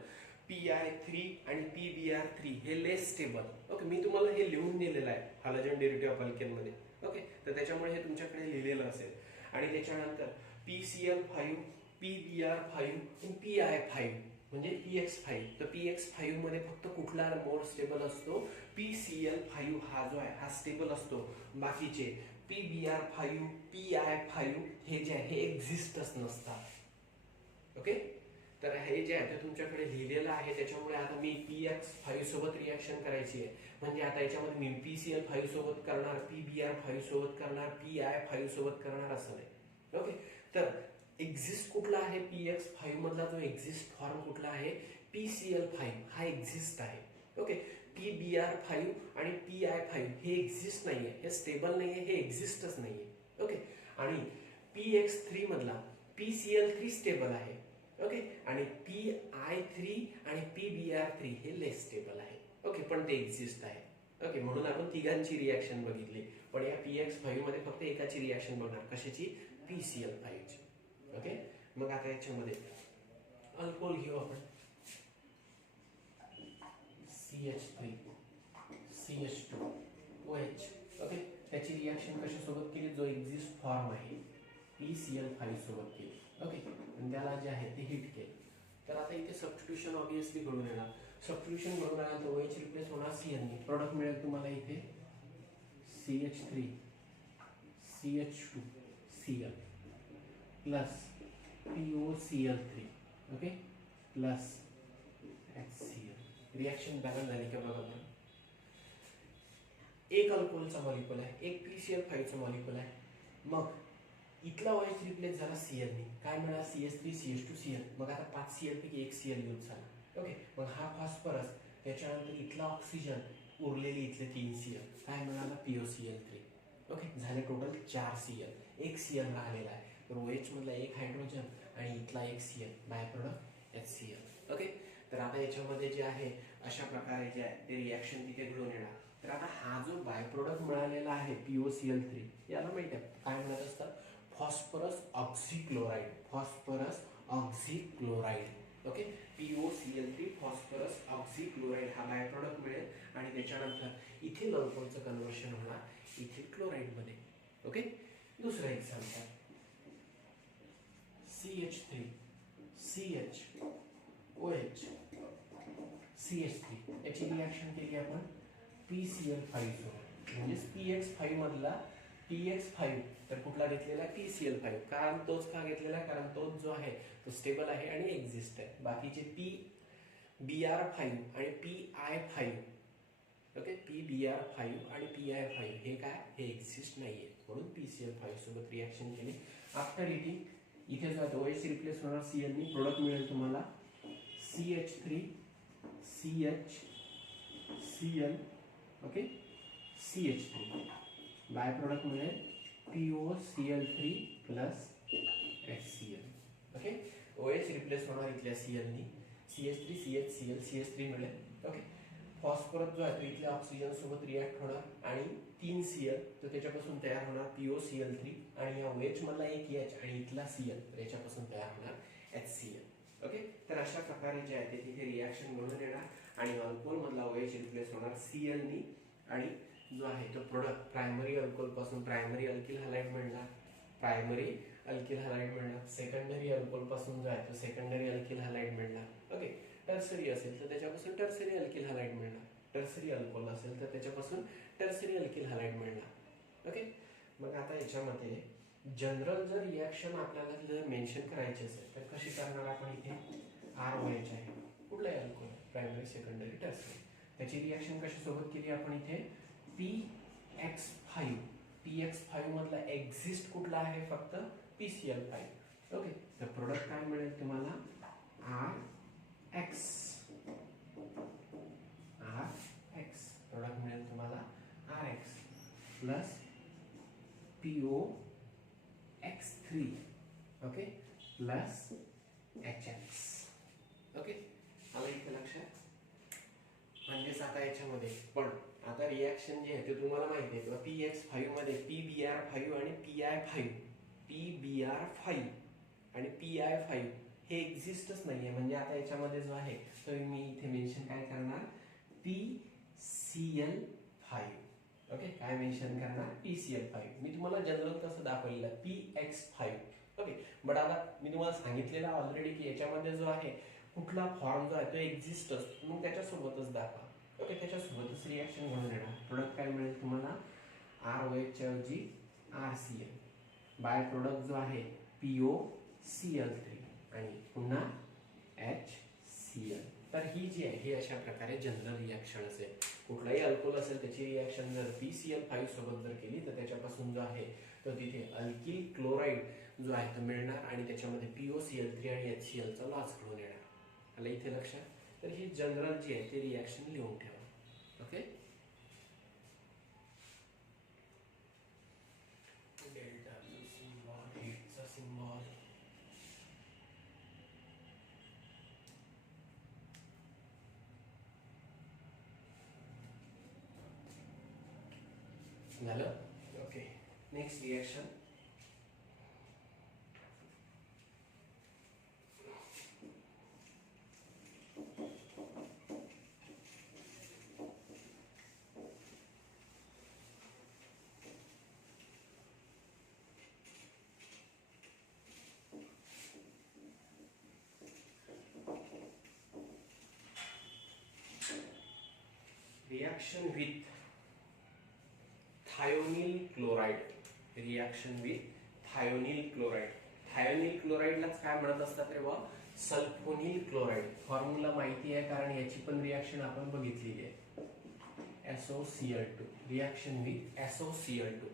PI3 आणि PBr3 हे लेस स्टेबल. ओके, मी तुम्हाला हे लिहून दिलेलं आहे हॅलोजन डेरिव्हेटिव्ह ऑफ अल्केन मध्ये. ओके, तर त्याच्यामुळे हे तुमच्याकडे लिहिलेलं असेल. आणि त्याच्यानंतर PCl5, PBr5 आणि PI5 म्हणजे PX5. तर PX5 मध्ये फक्त कुठला मोर स्टेबल असतो, PCl5 हा जो आहे हा स्टेबल असतो. बाकीचे PBr5, PI5 हे जे आहे हे एक्झिस्टच नसतात. ओके, तर हे जे आहे ते तुमच्याकडे लिहिलेलं आहे. त्याच्यामुळे आता मी PX5 सोबत रिॲक्शन करायची आहे, म्हणजे आता याच्यामध्ये मी PCl5 सोबत करणार, PBr5 सोबत करणार, PI5 सोबत करणार, असं नाही. ओके, तर एक्झिस्ट कुठला आहे, PX5 मधला जो एक्झिस्ट फॉर्म कुठला आहे, PCl5 हा एक्झिस्ट आहे. ओके, PBr5 आणि PI5 हे एक्झिस्ट नाहीये, हे स्टेबल नाहीये, हे एक्झिस्टच नाहीये. ओके, आणि PX3 मधला PCl3 स्टेबल आहे. ओके, आणि PI3 आणि PBr3 हे लेस स्टेबल आहे. ओके, पण ते एक्झिस्ट आहे. ओके, म्हणून आपण तिघांची रिॲक्शन बघितली, पण या PX5 मध्ये फक्त एकाची रिॲक्शन बघणार, कशाची, PCl5 ची. ओके, मग आता याच्यामध्ये अल्कोहोल घेऊ आपण, CH3, CH2, OH. ओके, त्याची रिॲक्शन कशासोबत केली, जो एक्झिस्ट फॉर्म आहे PCl5 सोबत केली. ओके, आणि त्याला जे आहे ते हिट केले. तर आता इथे सबस्टिट्यूशन ऑब्विसली घडून येणार. सबस्टिट्यूशन घडून आलं तर OH रिप्लेस होणार Cl ने. प्रोडक्ट मिळेल तुम्हाला इथे CH3, CH2, Cl plus POCl3 okay plus HCl. Reaction balance झाली का बघा बरं. एक अल्कोहोलचा मॉलिक्यूल आहे, एक PCl5 चा मॉलिक्यूल आहे. मग इथला OH रिप्लेस झाला Cl ने, काय मिळाला CH3CH2Cl. मग आता 5 Cl पैकी एक Cl यूज झाला. ओके मग हा फॉस्फरस, त्याच्यानंतर इथला ऑक्सिजन, उरलेले इथले 3 Cl, काय मिळाला POCl3. ओके झाले टोटल 4 Cl. एक Cl राहिलेला आहे, तर OH मधला एक हायड्रोजन आणि इथला एक Cl, by product HCl. Okay तर आता याच्यामध्ये जे आहे अशा प्रकारे जे आहे ते रिएक्शन तिथे घडून येणार. तर आता हा जो बाय प्रोडक्ट मिळालेला आहे POCl3, याला माहिती आहे काय म्हणत असतात, phosphorus oxychloride. Phosphorus oxychloride. Okay POCl3 phosphorus oxychloride हा बाय प्रोडक्ट मिळेल आणि त्याच्यानंतर इथिल अल्कोहोलचं कन्वर्शन होणार इथिल क्लोराइड मध्ये. ओके दुसरा example CH3 CH OH CH3 याची रिएक्शन केली आपण PCl5 सोबत, म्हणजे PX5 मधला PX5 तर कुठला घेतलेला PCl5. कारण तोच का घेतलेला, कारण तोच जो आहे तो स्टेबल आहे आणि एक्झिस्ट आहे. बाकीचे PBr5 आणि PI5 ओके PBr5 आणि PI5 हे काय, हे एक्झिस्ट नाहीये, म्हणून PCl5 सोबत रिएक्शन केली. आफ्टर इटिंग इथे जो OH रिप्लेस होणार Cl ने, प्रोडक्ट मिळेल तुम्हाला CH3 CH Cl okay CH3, by product मिळेल POCl3 plus HCl. Okay OH replace होणार इथल्या Cl ने, CH3 CHCl CH3 मिळेल. ओके फॉस्फरस जो आहे तो इथल्या ऑक्सिजन सोबत रिॲक्ट होणार आणि 3 Cl, तर त्याच्यापासून तयार होणार POCl3 आणि या OH मधला एक H आणि इथला Cl, तर याच्यापासून तयार होणार HCl. ओके तर अशा प्रकारे जे आहे ते तिथे रिएक्शन घडून येणार आणि अल्कोहोल मधला OH रिप्लेस होणार Cl ने आणि जो आहे तो प्रोडक्ट प्रायमरी अल्कोहोल पासून प्रायमरी अल्किल हॅलाइड मिळणार, प्रायमरी अल्किल हॅलाइड मिळणार. सेकंडरी अल्कोहोल पासून जो आहे तो सेकंडरी अल्किल हॅलाइड मिळणार. ओके टर्सरी असेल तर त्याच्यापासून टर्सरी अल्किल हॅलाइड मिळणार, टर्सरी अल्कोहोल असेल तर त्याच्यापासून टर्सरी अल्किल हॅलाइड मिळणार. ओके मग आता याच्यामध्ये जनरल जर रिएक्शन आपल्याला जर मेन्शन करायची असेल तर कशी करणार आपण, इथे ROH आहे, कुठलाही अल्कोहोल प्रायमरी सेकंडरी टर्सरी, त्याची रिएक्शन कशी सोबत केली आपण, इथे PX5 मधला एक्झिस्ट कुठला आहे, फक्त PCl5. ओके तर प्रोडक्ट काय मिळेल तुम्हाला RX प्रोडक्ट मिळेल तुम्हाला RX plus POX3 okay plus HX. Okay आलं इथे लक्षात. म्हणजेच आता याच्यामध्ये पण आता रिएक्शन जे आहे ते तुम्हाला माहिती आहे किंवा PX5 मध्ये PBr5 आणि PBr5 आणि PI5 हे एक्झिस्टच नाहीये. म्हणजे आता याच्यामध्ये जो आहे तो मी इथे मेन्शन काय करणार, PCl5. ओके काय मेन्शन करणार, PCl5. मी तुम्हाला जनरल तसं दाखवलेलं PX5. ओके बट आता मी तुम्हाला सांगितलेलं ऑलरेडी की याच्यामध्ये जो आहे कुठला फॉर्म जो आहे तो एक्झिस्ट असतो, मग त्याच्यासोबतच दाखवा. ओके त्याच्यासोबतच रिएक्शन घडून येणार. प्रोडक्ट काय मिळेल तुम्हाला, ROH च्या ऐवजी RCl, बाय प्रोडक्ट जो आहे POCl3 आणि पुन्हा HCl. तर ही जी आहे ही अशा प्रकारे जनरल रिएक्शन असेल. कुठलाही अल्कोहोल असेल त्याची रिएक्शन जर PCl5 सोबत जर केली तर त्याच्यापासून जो आहे तो तिथे अल्किल क्लोराइड जो आहे तो मिळणार आणि त्याच्यामध्ये POCl3 आणि HCl चा लॉस घडून येणार. आलं इथे लक्षात. तर ही जनरल जी आहे ती रिएक्शन लिहून ठेवा. ओके डेल्टा सिम्बॉल, हिटचा सिम्बॉल, झालं. Okay next reaction reaction with thionyl chloride. Reaction with thionyl chloride. Thionyl क्लोराईडलाच काय म्हणत असतात रे बा, सल्फोनिल क्लोराईड. फॉर्म्युला माहिती आहे कारण याची पण रिॲक्शन आपण बघितलेली आहे. SOCl2 reaction with SOCl2.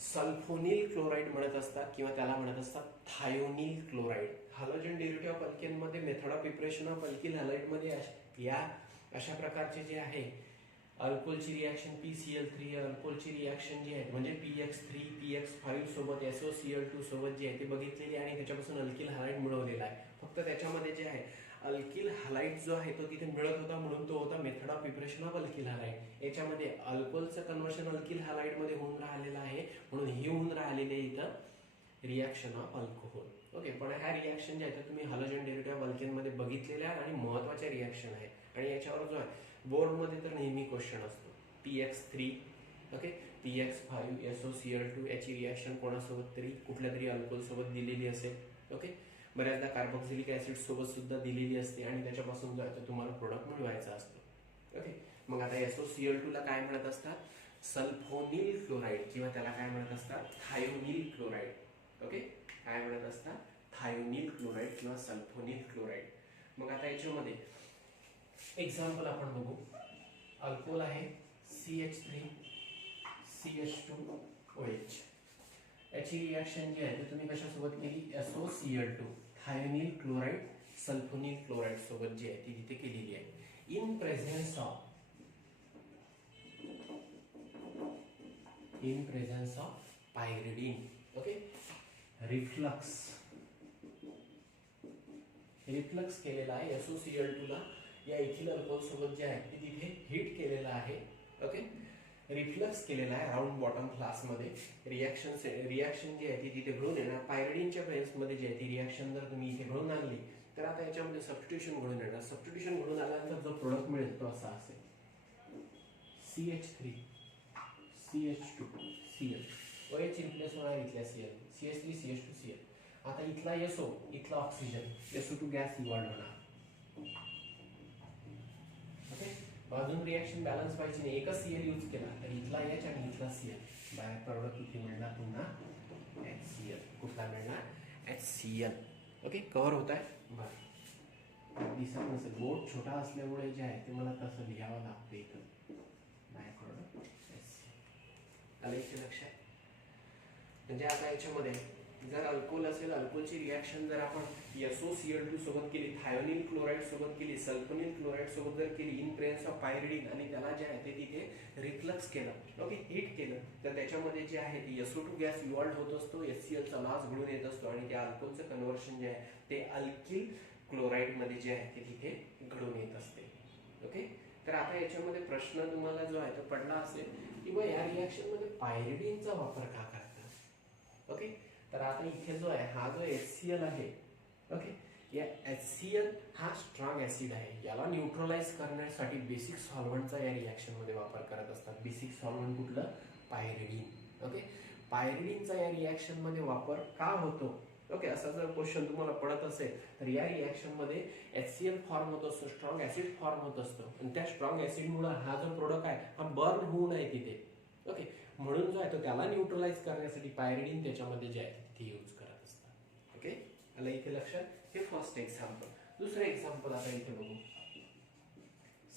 Sulphonyl chloride म्हणत असतात किंवा त्याला म्हणत असतात thionyl chloride. Halogen derivative of alkane मध्ये method of preparation of alkyl halide मध्ये या अशा प्रकारचे जे आहे अल्कोहलची रिॲक्शन PCl3, अल्कोहलची रिॲक्शन जी आहे म्हणजे PX3 PX5 सोबत SOCl2 सोबत जे आहे ते बघितलेली आणि त्याच्यापासून अल्किल हॅलाइड मिळवलेला आहे. फक्त त्याच्यामध्ये जे आहे अल्किल हॅलाइड जो आहे तो तिथे मिळत होता म्हणून तो होता method of preparation of alkyl halide. याच्यामध्ये अल्कोहलचं कन्व्हर्शन अल्किल हॅलाइड मध्ये होऊन राहिलेलं आहे म्हणून ही होऊन राहिलेली आहे इथं रिॲक्शन ऑफ अल्कोहोल. ओके, पण ह्या रिॲक्शन ज्या आहेत तुम्ही हॅलोजन डेरिव्हेटिव्ह ऑफ अल्केन मध्ये बघितलेल्या आहेत आणि महत्त्वाच्या रिॲक्शन आहे. आणि याच्यावर जो आहे बोर्डमध्ये तर नेहमी क्वेश्चन असतो PX3 ओके PX5 SOCl2 याची रिॲक्शन कोणासोबत तरी कुठल्या तरी अल्कोहोल सोबत दिलेली असेल. ओके, बऱ्याचदा कार्बोक्सिलिक ऍसिड सोबत सुद्धा दिलेली असते आणि त्याच्यापासून जो आहे तो तुम्हाला प्रोडक्ट मिळवायचा असतो. ओके, मग आता SOCl2 ला काय म्हणत असतात, सल्फोनिल क्लोराईड किंवा त्याला काय म्हणत असतात, थायोनिल क्लोराईड. ओके, काय म्हणत असतात, थायोनिल क्लोराईड किंवा सल्फोनिल क्लोराईड. मग आता याच्यामध्ये एक्झाम्पल आपण बघू. अल्कोहोल आहे CH3 CH2OH. याची रिॲक्शन जी आहे ती तुम्ही कशासोबत केली, SOCl2 thionyl chloride sulphonyl chloride सोबत जी आहे ती तिथे केलेली आहे. In presence of pyridine. Okay, reflux केलेला आहे SOCl2 ला या इथिल अल्कोहोल सोबत जे आहे ते तिथे हीट केलेला आहे. ओके, रिफ्लक्स केलेला आहे राऊंड बॉटम क्लास मध्ये. रिॲक्शन जी आहे ती तिथे घडून येणार. पायरिडीनच्या प्रेझेन्स मध्ये जी आहे ती रिॲक्शन जर तुम्ही इथे घडून आणली तर आता याच्यामध्ये सबस्टिट्यूशन घडून येणार. सबस्टिट्यूशन घडून आल्यानंतर जो प्रोडक्ट मिळेल तो असा असेल CH3 CH2 Cl. OH replace होणार इथल्या Cl, CH3 CH2 Cl. आता इथला SO इथला ऑक्सिजन SO2 गॅस इव्हॉल्व होणार. ओके, बाजून रिॲक्शन बॅलन्स पाहिजे नाही. एकच Cl यूज केला तर इथला H आणि इथला Cl. बाय प्रोडक्ट इथे मिळणार पुन्हा HCl. कुठला मिळणार HCl. ओके, कव्हर होत आहे. बरं, दिसत नसेल बोर्ड छोटा असल्यामुळे जे आहे ते मला तसं लिहावं लागतं इथं. बाय प्रोडक्ट HCl आलं इथे लक्षात. म्हणजे आता याच्यामध्ये जर अल्कोहोल असेल, अल्कोहोलची रिॲक्शन जर आपण SOCl2 सोबत केली, थायोनिल क्लोराईड सोबत केली, सल्फोनिल क्लोराईड सोबत जर केली इन प्रेझेन्स ऑफ पायरिडीन आणि त्याला जे आहे ते तिथे रिफ्लक्स केलं, ओके हीट केलं, तर त्याच्यामध्ये जे आहे ते SO2 गॅस इव्हॉल्व होत असतो, HCl चा लॉस घडून येत असतो आणि त्या अल्कोहोलचं कन्व्हर्शन जे आहे ते अल्किल क्लोराईड मध्ये जे आहे ते तिथे घडून येत असते. ओके, तर आता याच्यामध्ये प्रश्न तुम्हाला जो आहे तो पडला असेल की बा या रिॲक्शन मध्ये पायरिडीनचा वापर का करतात. ओके, तर आता इथे जो आहे हा जो HCl आहे, ओके या HCl हा स्ट्रॉंग ऍसिड आहे. याला न्यूट्रलाइज करण्यासाठी बेसिक सॉल्व्हंटचा या रिॲक्शन मध्ये वापर करत असतात. बेसिक सॉल्व्हंट कुठलं, पायरिडीन. ओके, पायरिडीनचा या रिॲक्शन मध्ये वापर का होतो. ओके, असा जर क्वेश्चन तुम्हाला पडत असेल तर या रिॲक्शन मध्ये HCl फॉर्म होत असतो, स्ट्रॉंग ऍसिड फॉर्म होत असतो आणि त्या स्ट्रॉंग ऍसिड मुळे हा जो प्रोडक्ट आहे हा बर्न होऊ नये तिथे. ओके, म्हणून जो आहे तो त्याला न्यूट्रलाइज करण्यासाठी पायरिडीन त्याच्यामध्ये जे आहे ते यूज करत असतात. ओके, आलं इथे लक्षात. हे फर्स्ट एक्झाम्पल. दुसरं एक्झाम्पल आता इथे बघू.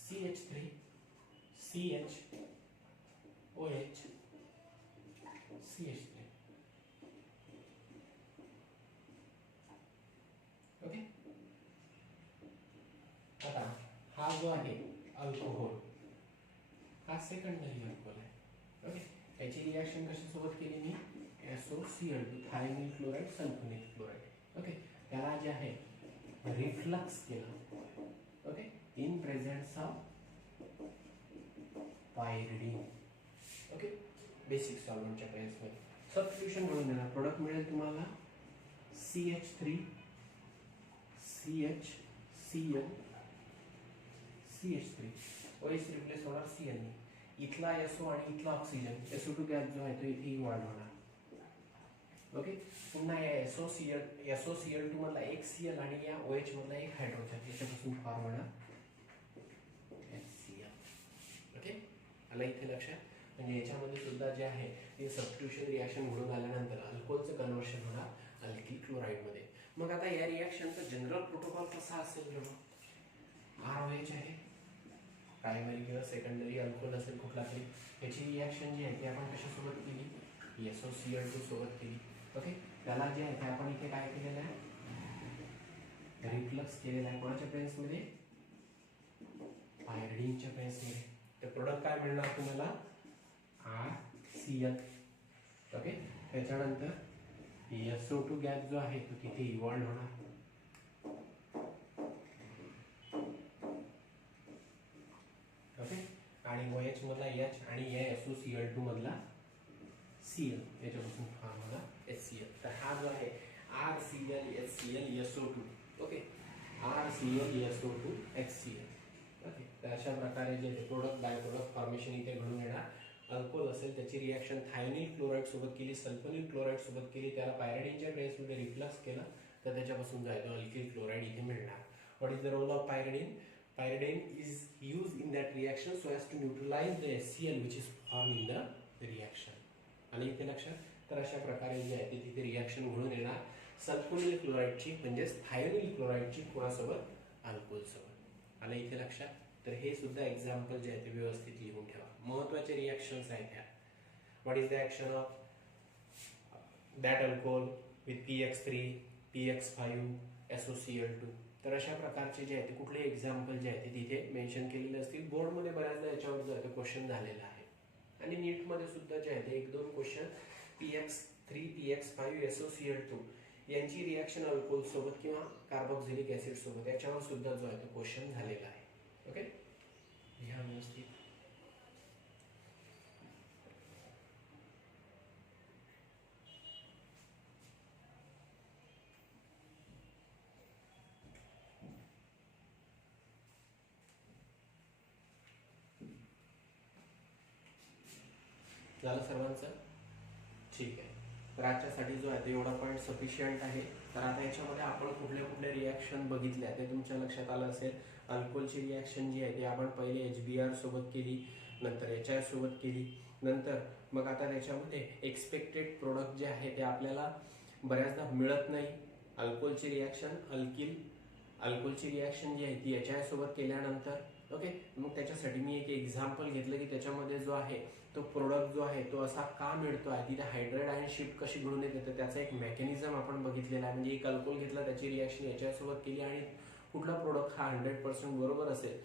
CH3 CH OH CH3. Okay, आता हा जो आहे अल्कोहोल हा सेकंडरी अल्कोहोल आहे. ओके, याची रिॲक्शन कशासोबत केली मी, SOCl2 thionyl chloride sulphonyl chloride. Okay, त्याला जे आहे रिफ्लक्स केला. Okay, in presence of pyridine. Okay, basic सॉल्व्हंटच्या प्रेझेन्स मध्ये सबस्टिट्यूशन म्हणून देणार. प्रोडक्ट मिळेल तुम्हाला CH3 CHCl CH3. OH replace होणार Cl. इथला SO आणि इथला ऑक्सिजन SO2 गॅस जो आहे तो इथे इव्हॉल्व होणार. ओके, पुन्हा या SOCl2 मधला एक Cl आणि या OH मधला एक हायड्रोजन याच्यापासून फॉर्म होणार HCl. ओके, आलं इथे लक्षात. म्हणजे याच्यामध्ये सुद्धा जे आहे ते सबस्टिट्यूशन रिॲक्शन घडून आल्यानंतर अल्कोहोलचं कन्व्हर्शन होणार अल्किल क्लोराईडमध्ये. मग आता या रिॲक्शनचा जनरल प्रोटोकॉल कसा असेल जेव्हा ROH आहे, प्रायमरी किंवा सेकंडरी अल्कोहोल असेल कुठला तरी, याची रिॲक्शन जी आहे ती आपण कशासोबत केली, SOCl2 सोबत केली. ओके, त्याला जे आहे ते आपण इथे काय केलेलं आहे, रिफ्लक्स केलेला आहे. कोणाच्या प्रेसमध्ये, पायरिडीनच्या प्रेसमध्ये. तर प्रोडक्ट काय मिळणार तुम्हाला, RCl. ओके, त्याच्यानंतर SO2 गॅस जो आहे तो तिथे इव्हॉल्व होणार. ओके, आणि OH मधला H आणि या SOCl2 मधला Cl, याच्यापासून फॉर्म होणार HCl. तर हा जो आहे RCl HCl SO2. Okay, RCl SO2 HCl. Okay, तर अशा प्रकारे जे प्रोडक्ट बाय प्रोडक्ट फॉर्मेशन इथे घडून येणार. अल्कोहोल असेल त्याची रिॲक्शन थायनिल क्लोराईड सोबत केली, सल्फोनिल क्लोराईड सोबत केली, त्याला पायरिडीनच्या बेसमध्ये रिफ्लक्स केला, तर त्याच्यापासून जो आहे तो अल्किल क्लोराईड इथे मिळणार. What is the role of pyridine? Pyridine is used in that reaction so as to neutralize the HCl which is formed in the reaction. आणि इथे लक्षात, तर अशा प्रकारे जे आहे ते तिथे रिॲक्शन घडून येणार सल्फोनिल क्लोराईडची म्हणजेच थायोनिल क्लोराईडची कोणासोबत, अल्कोहोल सोबत. आलं इथे लक्षात. तर हे सुद्धा एक्झाम्पल जे आहे ते व्यवस्थित लिहून ठेवा. महत्त्वाचे रिॲक्शन्स आहेत ह्या. What is the action of that alcohol with PX3 PX5 SOCl2. तर अशा प्रकारचे जे आहे ते कुठले एक्झाम्पल जे आहे ते तिथे मेन्शन केलेले असतील. बोर्डमध्ये बऱ्याचदा याच्यावर जो आहे तो क्वेश्चन झालेला आहे, आणि नीटमध्ये सुद्धा जे आहे ते 1-2 क्वेश्चन PX3 PX5 SOCl2 यांची रिॲक्शन अल्कोहोल सोबत किंवा कार्बोक्सिलिक ऍसिड सोबत याच्यावर सुद्धा जो आहे तो क्वेश्चन झालेला आहे. ओके, लिहा व्यवस्थित. झालं सर्वांचं? ठीक आहे. तर आजच्यासाठी जो आहे तो एवढा पॉईंट सफिशियंट आहे. तर आता याच्यामध्ये आपण कुठल्या कुठल्या रिॲक्शन बघितल्या ते तुमच्या लक्षात आलं असेल. अल्कोहोलची रिॲक्शन जी आहे ती आपण पहिले HBr सोबत केली, नंतर HI सोबत केली, नंतर मग आता त्याच्यामध्ये एक्सपेक्टेड प्रोडक्ट जे आहे ते आपल्याला बऱ्याचदा मिळत नाही. अल्कोहोलची रिॲक्शन अल्कोहोलची रिॲक्शन जी आहे ती HI सोबत केल्यानंतर. ओके, मग त्याच्यासाठी मी एक एक्झाम्पल घेतलं की त्याच्यामध्ये जो आहे तो प्रोडक्ट जो आहे तो असा का मिळतो आहे, तिथे हायड्राइड आयन शिफ्ट कशी घडून येते, तर त्याचा एक मेकॅनिझम आपण बघितलेला आहे. म्हणजे एक अल्कोहोल घेतला, त्याची रिॲक्शन HI सोबत केली, आणि कुठला प्रोडक्ट हा 100% बरोबर असेल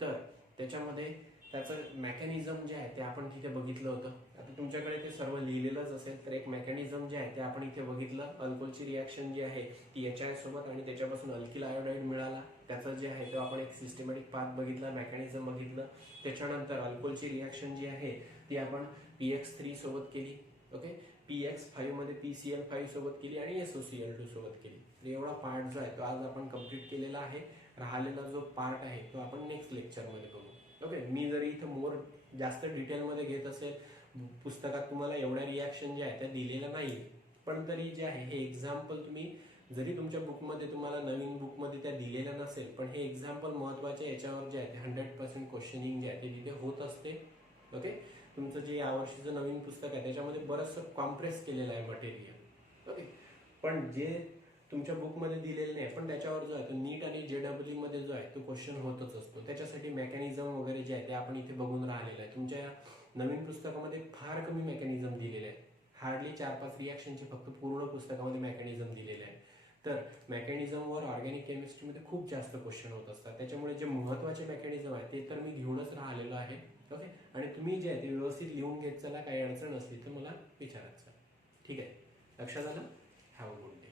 तर त्याच्यामध्ये त्याचं मेकॅनिझम जे आहे ते आपण तिथे बघितलं होतं. आता तुमच्याकडे ते सर्व लिहिलेलंच असेल, तर एक मेकॅनिझम जे आहे ते आपण इथे बघितलं. अल्कोहोलची रिॲक्शन जी आहे ती HI सोबत आणि त्याच्यापासून अल्किल आयोडाईड मिळाला, त्याचं जे आहे तो आपण एक सिस्टमॅटिक पाथ बघितला, मेकॅनिझम बघितलं. त्याच्यानंतर अल्कोहोलची रिॲक्शन जी आहे ती आपण PX3 सोबत केली. ओके, PX5 मध्ये PCl5 सोबत केली आणि SOCl2 सोबत केली. एवढा पार्ट जो आहे तो आज आपण कम्प्लीट केलेला आहे. राहिलेला जो पार्ट आहे तो आपण नेक्स्ट लेक्चरमध्ये बघू. ओके, मी जरी इथं जास्त डिटेलमध्ये घेत असेल, पुस्तकात तुम्हाला एवढ्या रिॲक्शन ज्या आहेत त्या दिलेल्या नाही, पण तरी जे आहे हे एक्झाम्पल तुम्ही जरी तुमच्या बुकमध्ये तुम्हाला नवीन बुकमध्ये त्या दिलेल्या नसेल, पण हे एक्झाम्पल महत्त्वाचे याच्यावर जे आहे ते 100% क्वेश्चनिंग जे आहे ते तिथे होत असते. ओके, तुमचं जे यावर्षीचं नवीन पुस्तक आहे त्याच्यामध्ये बरंचसं कॉम्प्रेस केलेलं आहे मटेरियल. ओके, पण जे तुमच्या बुकमध्ये दिलेलं नाही पण त्याच्यावर जो आहे तो नीट आणि JEE मध्ये जो आहे तो क्वेश्चन होतच असतो. त्याच्यासाठी मेकॅनिझम वगैरे जे आहे ते आपण इथे बघून राहिलेलं आहे. तुमच्या नवीन पुस्तकामध्ये फार कमी मेकॅनिझम दिलेले आहे, हार्डली 4-5 रिॲक्शनचे फक्त पूर्ण पुस्तकामध्ये मेकॅनिझम दिलेले आहे. तर मेकॅनिझमवर ऑर्गॅनिक केमिस्ट्रीमध्ये खूप जास्त क्वेश्चन होत असतात. त्याच्यामुळे जे महत्त्वाचे मेकॅनिझम आहे ते तर मी घेऊनच राहिलेलो आहे. ओके, आणि तुम्ही जे आहे ते व्यवस्थित लिहून घेत चला, काही अडचण असली तर मला विचारत चला. ठीक आहे, लक्षात आलं? Have a good day.